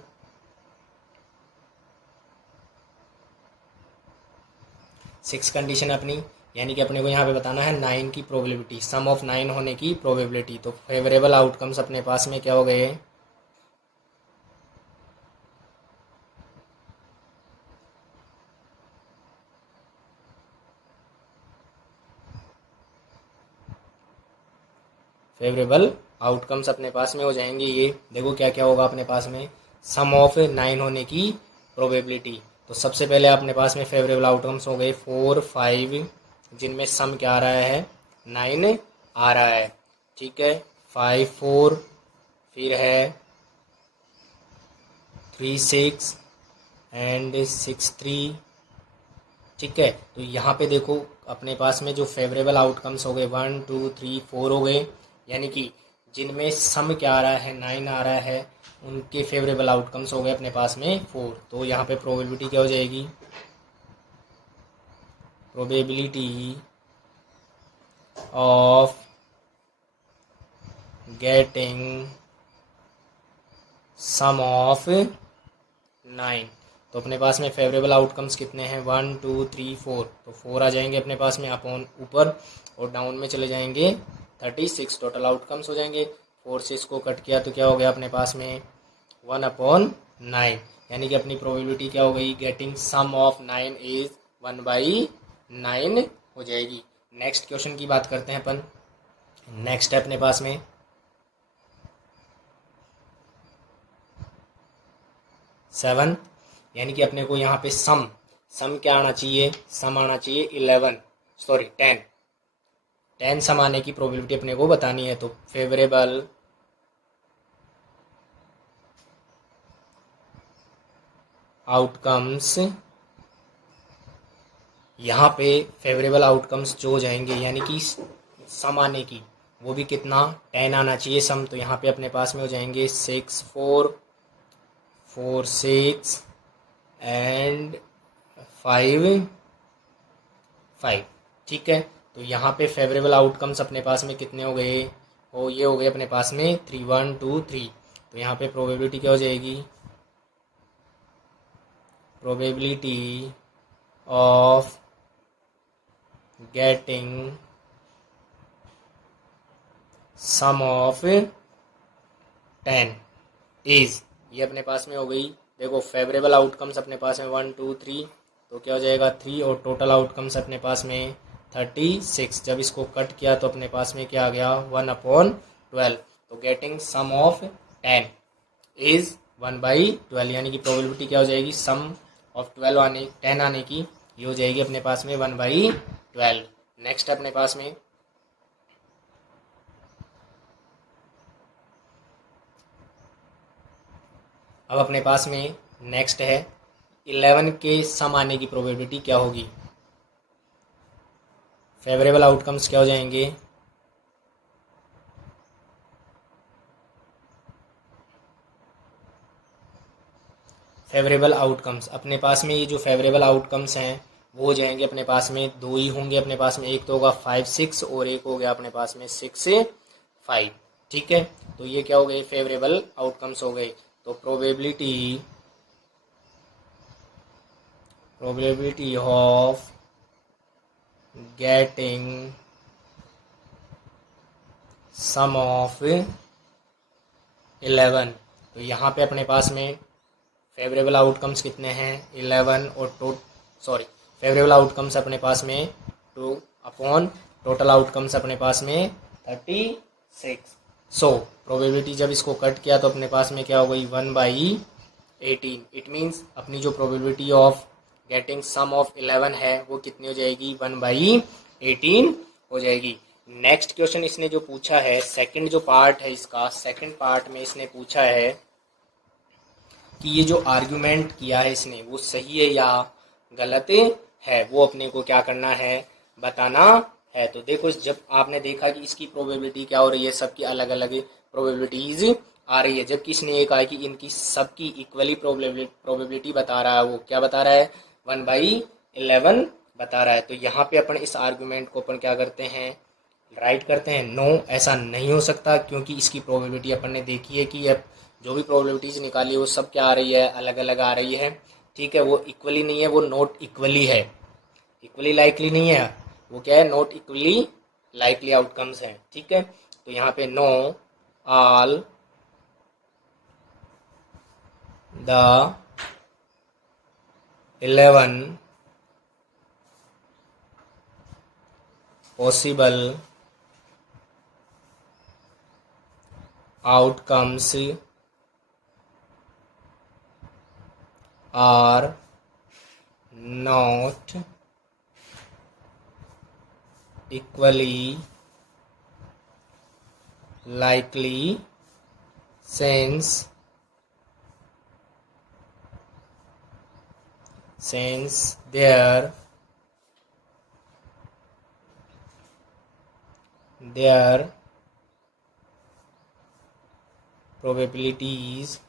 सिक्स कंडीशन अपनी, यानी कि अपने को यहाँ पे बताना है 9 की प्रोबेबिलिटी, सम ऑफ 9 होने की प्रोबेबिलिटी। तो फेवरेबल आउटकम्स अपने पास में क्या हो गए, फेवरेबल आउटकम्स अपने पास में हो जाएंगे ये। देखो क्या क्या होगा अपने पास में, सम ऑफ 9 होने की प्रोबेबिलिटी। तो सबसे पहले अपने पास में फेवरेबल आउटकम्स हो गए 4 5, जिनमें सम क्या आ रहा है, 9 आ रहा है। ठीक है, 5 4, फिर है 3 6 एंड 6 3। ठीक है, तो यहाँ पे देखो अपने पास में जो फेवरेबल आउटकम्स हो गए 1 2 3 4 हो गए, यानी कि जिनमें सम क्या आ रहा है, 9 आ रहा है, उनके फेवरेबल आउटकम्स हो गए अपने पास में 4। तो यहाँ पे प्रोबेबिलिटी क्या हो जाएगी, probability of getting sum of 9। तो अपने पास में फेवरेबल आउटकम्स कितने हैं, 1 2 3 4। तो 4 आ जाएंगे अपने पास में अपॉन ऊपर, और डाउन में चले जाएंगे 36। टोटल आउटकम्स हो जाएंगे, 4 से इसको कट किया तो क्या हो गया अपने पास में 1/9, यानी कि अपनी प्रोबेबिलिटी क्या हो गई, गेटिंग सम ऑफ 9 इज 1/9 हो जाएगी। नेक्स्ट क्वेश्चन की बात करते हैं अपन। नेक्स्ट है अपने पास में 7, यानी कि अपने को यहाँ पे सम क्या आना चाहिए, सम आना चाहिए 10 सम आने की प्रोबेबिलिटी अपने को बतानी है। तो फेवरेबल आउटकम्स, यहाँ पे फेवरेबल आउटकम्स जो हो जाएंगे, यानी कि सम आने की, वो भी कितना, 10 आना चाहिए सम। तो यहाँ पे अपने पास में हो जाएंगे 6 4 4 6 एंड 5 5। ठीक है, तो यहाँ पे फेवरेबल आउटकम्स अपने पास में कितने हो गए, ये हो गए अपने पास में 3 1 2 3। तो यहाँ पे प्रोबेबिलिटी क्या हो जाएगी, probability of getting sum of 10 is, ये अपने पास में हो गई। देखो फेवरेबल आउटकम्स अपने पास में 1 2 3, तो क्या हो जाएगा 3, और टोटल आउटकम्स अपने पास में 36। जब इसको कट किया तो अपने पास में क्या आ गया, 1/12। तो गेटिंग सम ऑफ 10 इज 1/12, यानी कि प्रोबेबिलिटी क्या हो जाएगी, सम ऑफ 10 आने की, ये हो जाएगी अपने पास में 1/12। नेक्स्ट अपने पास में अब अपने पास में नेक्स्ट है 11 के सम आने की प्रोबेबिलिटी क्या होगी। फेवरेबल आउटकम्स क्या हो जाएंगे, फेवरेबल आउटकम्स अपने पास में, ये जो फेवरेबल आउटकम्स हैं वो हो जाएंगे अपने पास में, दो ही होंगे अपने पास में। एक तो होगा 5 6 और एक हो गया अपने पास में 6 5। ठीक है, तो ये क्या हो गए, फेवरेबल आउटकम्स हो गए। तो probability of getting sum of 11, तो यहाँ पे अपने पास में फेवरेबल आउटकम्स कितने हैं, 11, और फेवरेबल आउटकम्स अपने पास में तो अपॉन टोटल आउटकम्स अपने पास में 36। सो प्रोबेबिलिटी जब इसको कट किया तो अपने पास में क्या हो गई 1/18। इट मीन्स अपनी जो probability of getting sum of 11 है वो कितनी हो जाएगी 1/18 हो जाएगी। नेक्स्ट क्वेश्चन इसने जो पूछा है, सेकंड जो पार्ट है इसका, सेकंड पार्ट में इसने पूछा है कि ये जो आर्ग्यूमेंट किया है इसने वो सही है या गलत है, वो अपने को क्या करना है बताना है। तो देखो जब आपने देखा कि इसकी प्रोबेबिलिटी क्या हो रही है, सबकी अलग अलग प्रोबेबिलिटीज आ रही है, जबकि इसने ये कहा कि इनकी सबकी इक्वली प्रोबेबिलिटी बता रहा है, वो क्या बता रहा है 1/11 बता रहा है। तो यहाँ पे अपन इस आर्ग्यूमेंट को अपन क्या करते हैं राइट करते हैं, नो ऐसा नहीं हो सकता, क्योंकि इसकी प्रोबेबिलिटी अपन ने देखी है कि अब जो भी प्रोबेबिलिटीज निकाली वो सब क्या आ रही है अलग अलग आ रही है। ठीक है, वो इक्वली नहीं है, वो नॉट इक्वली है, इक्वली लाइकली नहीं है, वो क्या है नॉट इक्वली लाइकली आउटकम्स हैं। ठीक है, तो यहाँ पे know all the 11 possible outcomes are not equally likely since their probabilities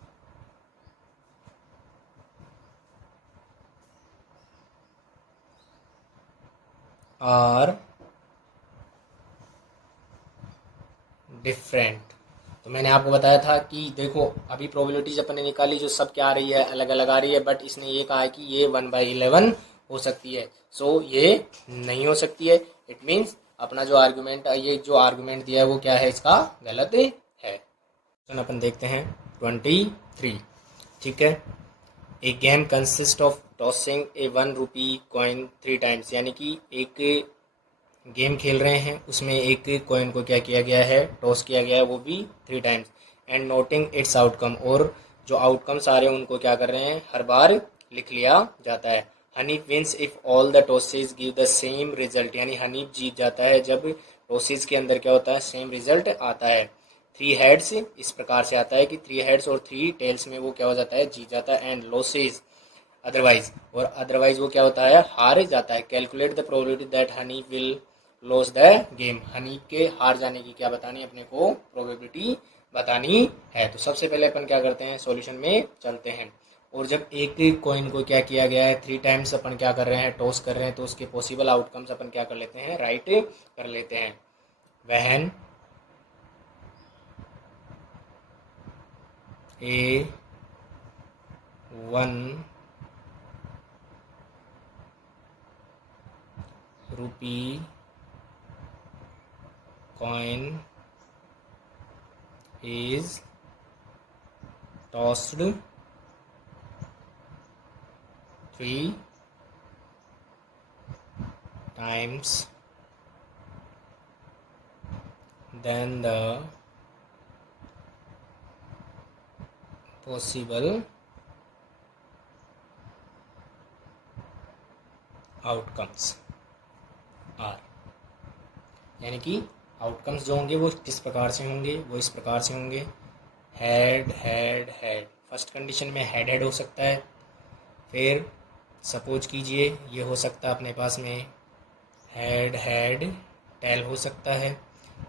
are different. तो मैंने आपको बताया था कि देखो अभी प्रोबेबिलिटीज अपन ने निकाली जो सब क्या आ रही है अलग अलग आ रही है, बट इसने ये कहा है कि ये 1/11 हो सकती है। सो ये नहीं हो सकती है। इट मीन्स अपना जो आर्गुमेंट ये जो आर्गुमेंट दिया है वो क्या है इसका गलत है। क्वेश्चन अपन देखते हैं 23। ठीक है, a game consist of tossing a 1 rupee coin 3 times, यानी कि एक गेम खेल रहे हैं उसमें एक कॉइन को क्या किया गया है टॉस किया गया है, वो भी 3 times, and noting it's outcome, और जो आउटकम्स आ रहे हैं उनको क्या कर रहे हैं हर बार लिख लिया जाता है। Honey wins if all the tosses give the same result, यानी हनी जीत जाता है जब टॉसेज के अंदर क्या होता है सेम रिजल्ट आता है। 3 हेड्स इस प्रकार से आता है कि 3 हेड्स और 3 टेल्स में वो क्या हो जाता है जीत जाता है, एंड लॉसेज अदरवाइज, और अदरवाइज वो क्या होता है हार जाता है। Calculate the probability that Honey will loss the game, Honey के हार जाने की क्या बतानी है अपने को प्रोबेबिलिटी बतानी है। तो सबसे पहले अपन क्या करते हैं सॉल्यूशन में चलते हैं, और जब एक कॉइन को क्या किया गया है 3 टाइम्स अपन क्या कर रहे हैं टॉस कर रहे हैं, तो उसके पॉसिबल आउटकम्स अपन क्या कर लेते हैं राइट कर लेते हैं। वहन ए 1 रुपी coin is tossed 3 times, then the possible outcomes are, यानी कि आउटकम्स जो होंगे वो किस प्रकार से होंगे वो इस प्रकार से होंगे। Head head head, first condition में हेड हेड हो सकता है। फिर सपोज कीजिए ये हो सकता है अपने पास में हेड हेड टेल हो सकता है,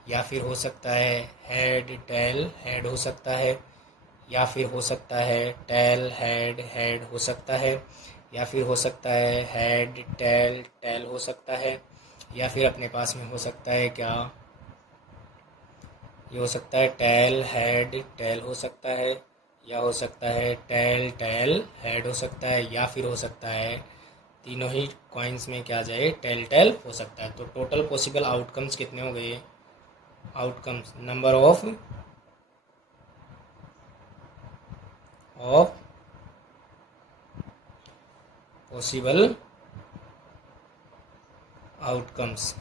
या फिर हो सकता है हेड टेल हेड हो सकता है, या फिर हो सकता है टेल हेड हेड हो सकता है, या फिर हो सकता है हेड टेल टेल हो सकता है, या फिर अपने पास में हो सकता है क्या ये हो सकता है टेल हेड टेल हो सकता है, या हो सकता है टेल टेल हेड हो सकता है, या फिर हो सकता है तीनों ही कॉइन्स में क्या आ जाए टेल टेल हो सकता है। तो टोटल पॉसिबल आउटकम्स कितने हो गए, outcomes number of possible outcomes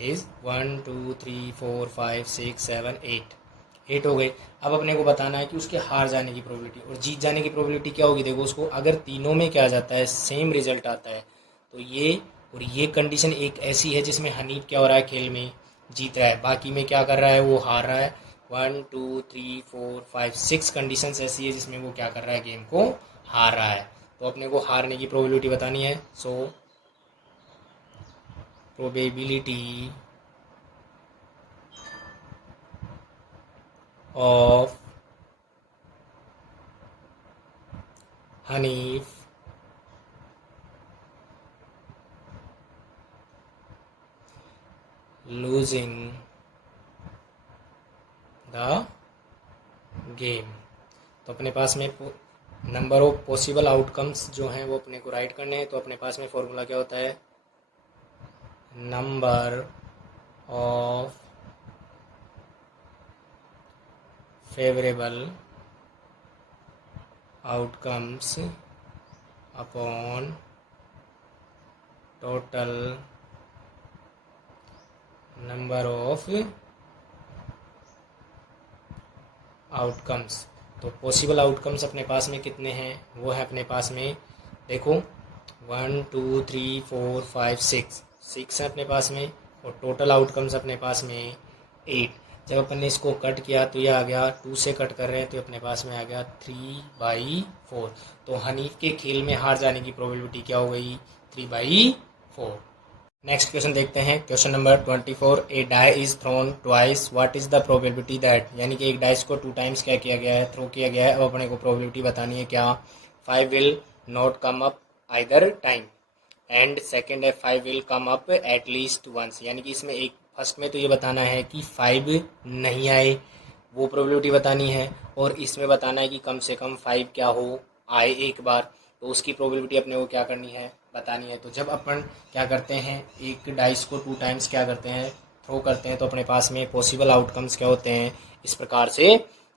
is 1 2 3 4 5 6 7 8 हो गए। अब अपने को बताना है कि उसके हार जाने की प्रोबेबिलिटी और जीत जाने की प्रोबेबिलिटी क्या होगी। देखो उसको अगर तीनों में क्या जाता है, सेम रिजल्ट आता है, तो ये और ये कंडीशन एक ऐसी है जिसमें हनीफ क्या हो रहा है, खेल में जीत रहा है, बाकी में क्या कर रहा है, वो हार रहा है। 1 2 3 4 5 6 कंडीशन ऐसी है जिसमें वो क्या कर रहा है, गेम को हार रहा है। तो अपने को हारने की प्रोबेबिलिटी बतानी है। So probability of Hanif losing the game। तो अपने पास में नंबर ऑफ पॉसिबल आउटकम्स जो हैं वो अपने को राइट करने हैं। तो अपने पास में फॉर्मूला क्या होता है, number of favourable outcomes upon total number of outcomes. तो पॉसिबल आउटकम्स अपने पास में कितने हैं, वो है अपने पास में, देखो 1 2 3 4 5 6 है अपने पास में, और टोटल आउटकम्स अपने पास में 8। जब अपन ने इसको कट किया तो ये आ गया, 2 से कट कर रहे हैं तो अपने पास में आ गया 3/4। तो हनीफ के खेल में हार जाने की प्रोबेबिलिटी क्या हो गई, 3/4। नेक्स्ट क्वेश्चन देखते हैं, question number 24। A die is thrown twice, what is the probability that, यानी कि एक डाइस को 2 टाइम्स क्या किया गया है, थ्रो किया गया है। अब अपने को प्रोबेबिलिटी बतानी है क्या, 5 will not come up either time, and second है 5 will come up at least once. यानी कि इसमें एक फर्स्ट में तो ये बताना है कि 5 नहीं आए, वो प्रोबेबिलिटी बतानी है, और इसमें बताना है कि कम से कम 5 क्या हो, आए एक बार, तो उसकी प्रोबेबिलिटी अपने को क्या करनी है, बतानी है। तो जब अपन क्या करते हैं, एक डाइस को 2 टाइम्स क्या करते हैं, थ्रो करते हैं, तो अपने पास में पॉसिबल आउटकम्स क्या होते हैं, इस प्रकार से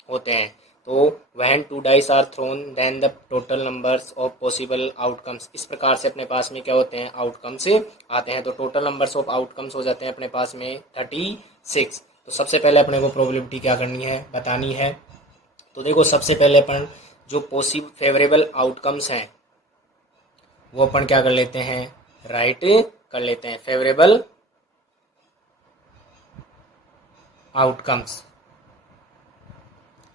होते हैं। तो when 2 dice are thrown then the total numbers of possible outcomes, इस प्रकार से अपने पास में क्या होते हैं, आउटकम्स आते हैं। तो टोटल नंबर्स ऑफ आउटकम्स हो जाते हैं अपने पास में 36। तो सबसे पहले अपने को प्रोबेबिलिटी क्या करनी है, बतानी है। तो देखो सबसे पहले अपन जो पॉसिबल फेवरेबल आउटकम्स हैं वो अपन क्या कर लेते हैं, राइट कर लेते हैं, फेवरेबल आउटकम्स,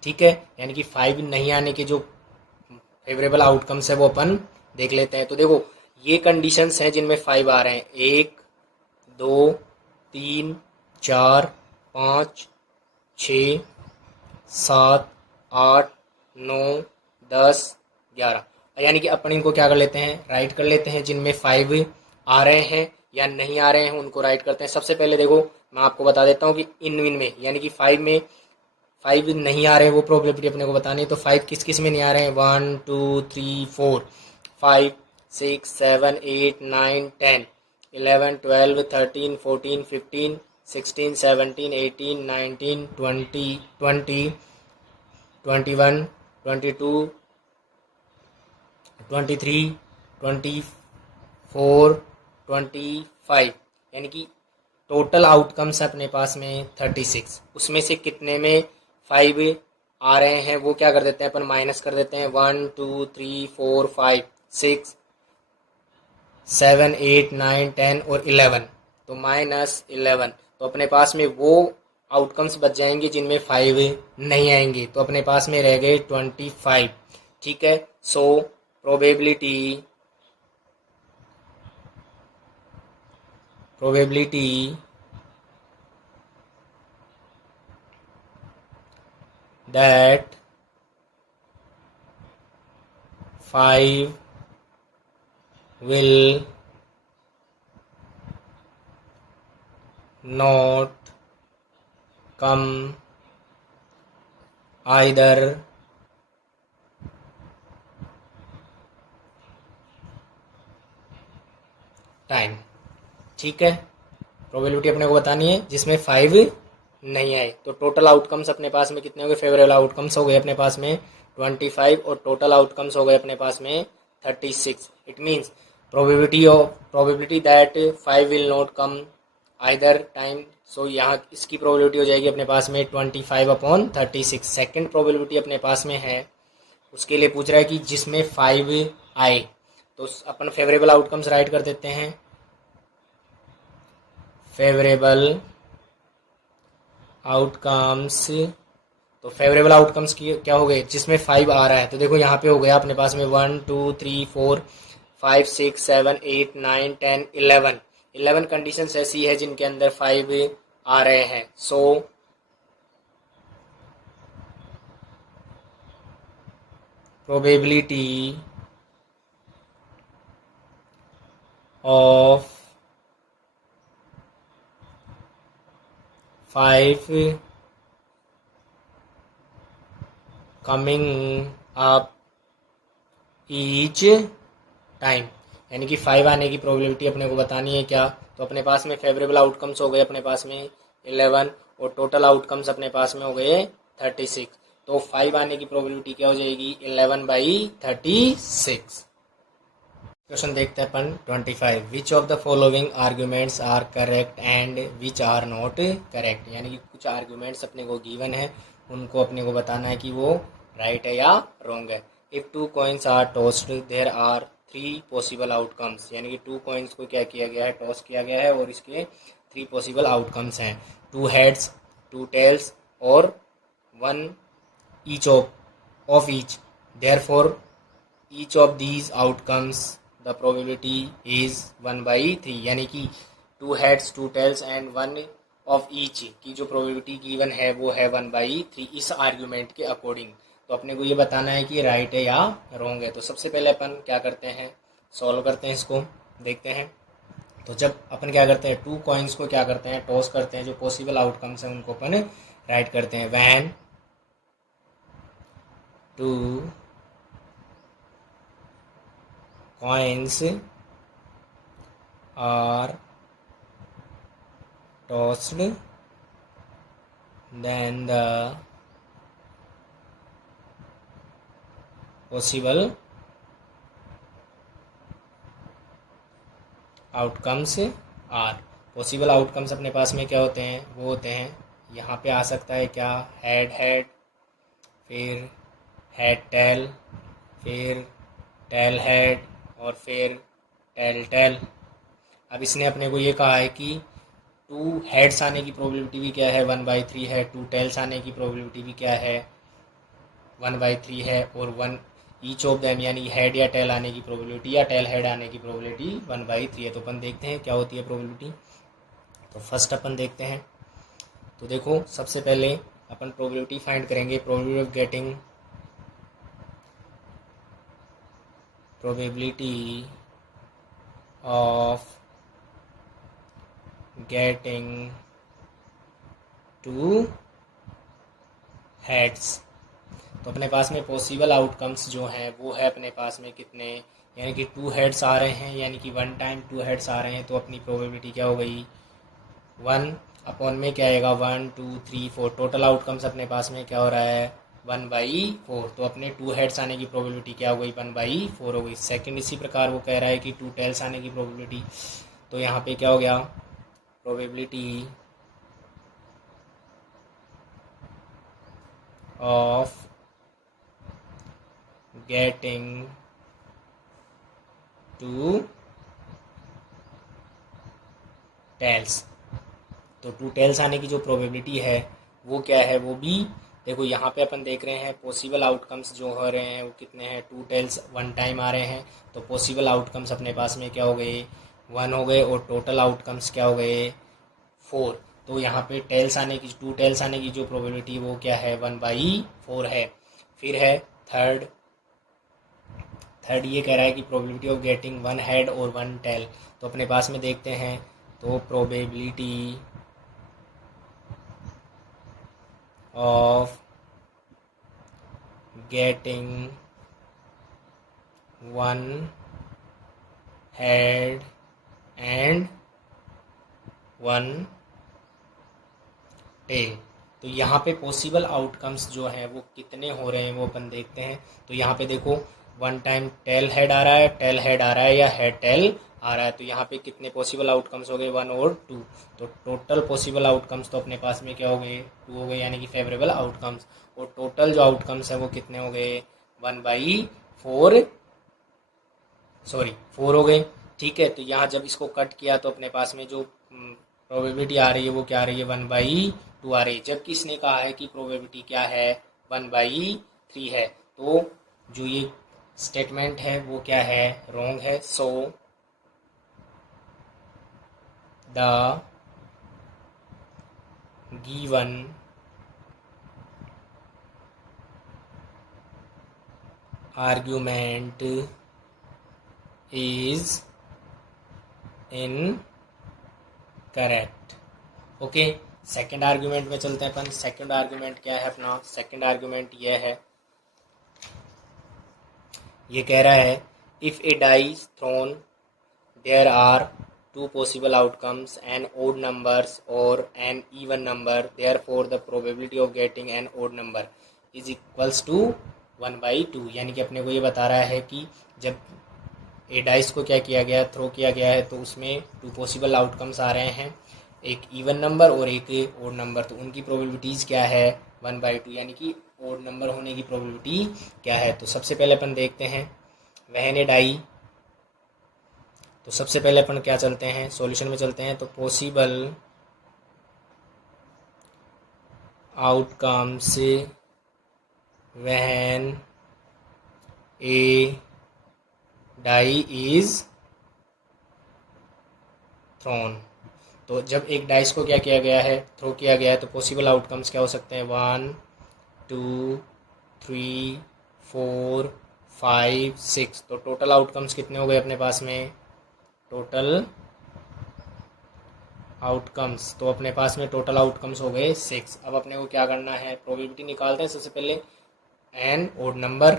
ठीक है। यानी कि 5 नहीं आने के जो फेवरेबल आउटकम्स है वो अपन देख लेते हैं। तो देखो ये कंडीशंस हैं जिनमें 5 आ रहे हैं, 1 2 3 4 5 6 7 8 9 10 11। यानी कि अपन इनको क्या कर लेते हैं, राइट कर लेते हैं। जिनमें 5 आ रहे हैं या नहीं आ रहे हैं उनको राइट करते हैं। सबसे पहले देखो मैं आपको बता देता हूँ कि इन में यानी कि 5 में 5 नहीं आ रहे हैं, वो प्रोबेबिलिटी अपने को बतानी है। तो 5 किस किस में नहीं आ रहे हैं, 1 2 3 4 5 6 7 8 9 10 11 12 13 14 15 16 17 18 19 20 21 22 23 24 25। यानी कि टोटल आउटकम्स अपने पास में 36। उसमें से कितने में 5 आ रहे हैं वो क्या कर देते हैं अपन, माइनस कर देते हैं। 1 2 3 4 5 6 7 8 9 10 और 11, तो -11। तो अपने पास में वो आउटकम्स बच जाएंगे जिनमें 5 नहीं आएंगे। तो अपने पास में रह गए 25, ठीक है। So probability that 5 will not come either time, ठीक है। प्रोबेबिलिटी अपने को बतानी है जिसमें 5 नहीं आए। तो टोटल आउटकम्स अपने पास में कितने हो गए, फेवरेबल आउटकम्स हो गए अपने पास में 25 और टोटल आउटकम्स हो गए अपने पास में 36। It means probability that 5 will not come either time, so यहाँ इसकी प्रोबेबिलिटी हो जाएगी अपने पास में 25/36। सेकंड प्रोबेबिलिटी अपने पास में है, उसके लिए पूछ रहा है कि जिसमें 5 आए, तो अपन फेवरेबल आउटकम्स राइट कर देते हैं। फेवरेबल आउटकम्स, तो फेवरेबल आउटकम्स की क्या हो गए, जिसमें 5 आ रहा है, तो देखो यहाँ पे हो गया अपने पास में 1 2 3 4 5 6 7 8 9 10 11। 11 कंडीशंस ऐसी है जिनके अंदर 5 आ रहे हैं। सो probability of 5 coming up each time, यानी कि 5 आने की प्रोबेबिलिटी अपने को बतानी है क्या, तो अपने पास में फेवरेबल आउटकम्स हो गए अपने पास में 11 और टोटल आउटकम्स अपने पास में हो गए 36। तो 5 आने की प्रोबेबिलिटी क्या हो जाएगी, 11/36। क्वेश्चन देखते हैं अपन 25। Which of the following arguments are correct and which are not correct, यानी कि कुछ आर्ग्यूमेंट्स अपने को गिवन है, उनको अपने को बताना है कि वो राइट है या रॉन्ग है। If 2 coins are tossed there are 3 possible outcomes, यानी कि 2 कॉइन्स को क्या किया गया है, टॉस किया गया है और इसके 3 पॉसिबल आउटकम्स हैं, 2 हेड्स 2 टेल्स और 1 each of each, therefore each of these outcomes the probability is 1/3, यानी कि 2 heads 2 tails and 1 of each की जो probability गिवन है वो है 1/3 इस आर्ग्यूमेंट के अकॉर्डिंग। तो अपने को ये बताना है कि राइट है या रॉन्ग है। तो सबसे पहले अपन क्या करते हैं, सॉल्व करते हैं, इसको देखते हैं। तो जब अपन क्या करते हैं, 2 कॉइन्स को क्या करते हैं, टॉस करते हैं, जो पॉसिबल आउटकम्स हैं उनको अपन राइट करते हैं। When 2 coins are tossed, then the possible outcomes are, possible outcomes अपने पास में क्या होते हैं, वो होते हैं, यहाँ पे आ सकता है क्या, हेड हेड, फिर हेड टेल, फिर टेल हेड और फिर टेल टेल। अब इसने अपने को ये कहा है कि 2 हेड्स आने की प्रोबेबिलिटी भी क्या है, 1/3 है, 2 टेल्स आने की प्रोबेबिलिटी भी क्या है, 1/3 है, और 1 ईच ऑफ देम यानी हेड या टेल आने की प्रोबेबिलिटी या टेल हेड आने की प्रोबेबिलिटी 1/3 है। तो अपन देखते हैं क्या होती है प्रोबेबिलिटी। तो फर्स्ट अपन देखते हैं, तो देखो सबसे पहले अपन प्रोबेबिलिटी फाइंड करेंगे, probability of getting, probability of getting 2 heads। तो अपने पास में पॉसिबल आउटकम्स जो हैं वो है अपने पास में कितने, यानी कि 2 हेड्स आ रहे हैं, यानी कि 1 टाइम 2 हेड्स आ रहे हैं, तो अपनी प्रोबेबिलिटी क्या हो गई, 1 अपॉन में क्या आएगा, 1 2 3 4, टोटल आउटकम्स अपने पास में क्या हो रहा है, 1/4। तो अपने 2 हेड्स आने की प्रोबेबिलिटी क्या हो गई, 1/4 हो गई। सेकंड इसी प्रकार वो कह रहा है कि 2 टेल्स आने की प्रोबेबिलिटी, तो यहाँ पे क्या हो गया, प्रोबेबिलिटी ऑफ गेटिंग 2 टेल्स, तो 2 टेल्स आने की जो प्रोबेबिलिटी है वो क्या है, वो भी देखो यहाँ पे अपन देख रहे हैं पॉसिबल आउटकम्स जो हो रहे हैं वो कितने हैं, 2 टेल्स 1 टाइम आ रहे हैं, तो पॉसिबल आउटकम्स अपने पास में क्या हो गए, 1 हो गए, और टोटल आउटकम्स क्या हो गए, 4। तो यहाँ पे टेल्स आने की, 2 टेल्स आने की जो प्रोबेबिलिटी वो क्या है, 1/4 है। फिर है थर्ड ये कह रहा है कि प्रोबेबिलिटी ऑफ गेटिंग 1 हेड और 1 टेल। तो अपने पास में देखते हैं, तो probability of getting 1 head and 1 tail। तो यहाँ पे पॉसिबल आउटकम्स जो हैं वो कितने हो रहे हैं वो अपन देखते हैं। तो यहाँ पे देखो वन टाइम टेल हेड आ रहा है, टेल हेड आ रहा है, या हेड टेल आ रहा है। तो यहाँ पे कितने पॉसिबल आउटकम्स हो गए, 1 और 2। तो टोटल पॉसिबल आउटकम्स तो अपने पास में क्या हो गए, 2 हो गए, यानी कि फेवरेबल आउटकम्स। और टोटल जो आउटकम्स है वो कितने हो गए, 1/4, सॉरी 4 हो गए। ठीक है, तो यहाँ जब इसको कट किया तो अपने पास में जो प्रोबेबिलिटी आ रही है वो क्या आ रही है, 1/2 आ रही है। जबकि इसने कहा है कि प्रोबेबिलिटी क्या है, 1/3 है। तो जो ये स्टेटमेंट है वो क्या है, रॉन्ग है। So the given argument is in correct. Okay, second argument में चलते हैं अपन। सेकेंड आर्ग्यूमेंट क्या है अपना, सेकेंड आर्ग्यूमेंट ये है, ये कह रहा है if a dice thrown there are two possible outcomes, an odd numbers और an even number, therefore the probability of getting an odd number is equals to 1/2। यानी कि अपने को ये बता रहा है कि जब ए डाइस को क्या किया गया, थ्रो किया गया है, तो उसमें 2 पॉसिबल आउटकम्स आ रहे हैं, एक इवन नंबर और एक ओड नंबर। तो उनकी प्रोबेबिलिटीज़ क्या है, 1/2, यानी कि ओड नंबर होने की प्रोबेबिलिटी क्या है। तो सबसे पहले अपन देखते हैं व्हेन ए डाई। तो सबसे पहले अपन क्या चलते हैं, सॉल्यूशन में चलते हैं। तो possible outcomes when a die is thrown. तो जब एक डाइस को क्या किया गया है, थ्रो किया गया है, तो पॉसिबल आउटकम्स क्या हो सकते हैं, 1 2 3 4 5 6। तो टोटल आउटकम्स कितने हो गए अपने पास में, टोटल आउटकम्स, तो अपने पास में टोटल आउटकम्स हो गए 6। अब अपने को क्या करना है, प्रोबेबिलिटी निकालते हैं सबसे पहले, an odd number,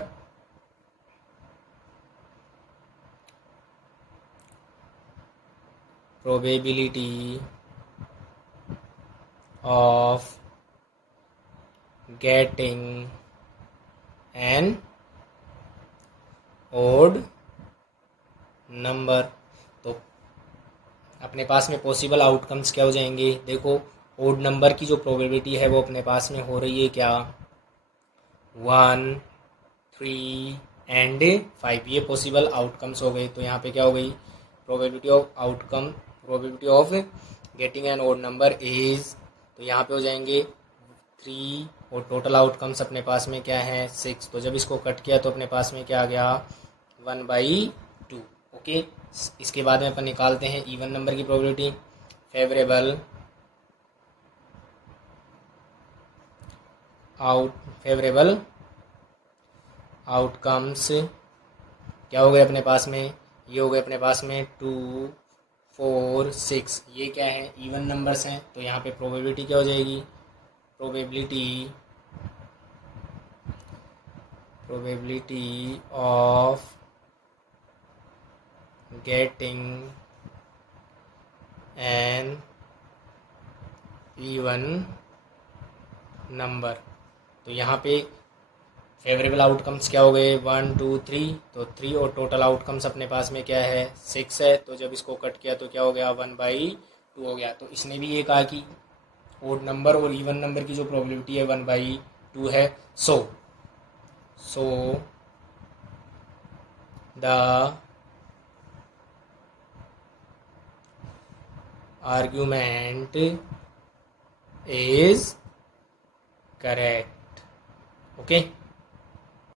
probability of getting an odd number. तो अपने पास में पॉसिबल आउटकम्स क्या हो जाएंगे, देखो ओड नंबर की जो प्रोबेबिलिटी है वो अपने पास में हो रही है क्या, 1 3 एंड 5। ये पॉसिबल आउटकम्स हो गए। तो यहाँ पे क्या हो गई, probability of outcome, probability of getting an odd number is, तो यहाँ पे हो जाएंगे 3, और टोटल आउटकम्स अपने पास में क्या है, 6। तो जब इसको कट किया तो अपने पास में क्या आ गया, 1/2। ओके, इसके बाद में अपन निकालते हैं इवन नंबर की प्रोबेबिलिटी, फेवरेबल फेवरेबल आउटकम्स क्या हो गए अपने पास में, ये हो गए अपने पास में 2 4 6। ये क्या है, इवन नंबर्स हैं। तो यहाँ पे प्रोबेबिलिटी क्या हो जाएगी, probability of getting N even number. तो यहाँ पे फेवरेबल आउटकम्स क्या हो गए, 1 2 3। तो 3 और टोटल आउटकम्स अपने पास में क्या है, 6 है। तो जब इसको कट किया तो क्या हो गया, 1/2 हो गया। तो इसने भी ये कहा कि ओड नंबर और इवन नंबर की जो प्रोबेबिलिटी है 1/2 है। So the argument is correct. Okay.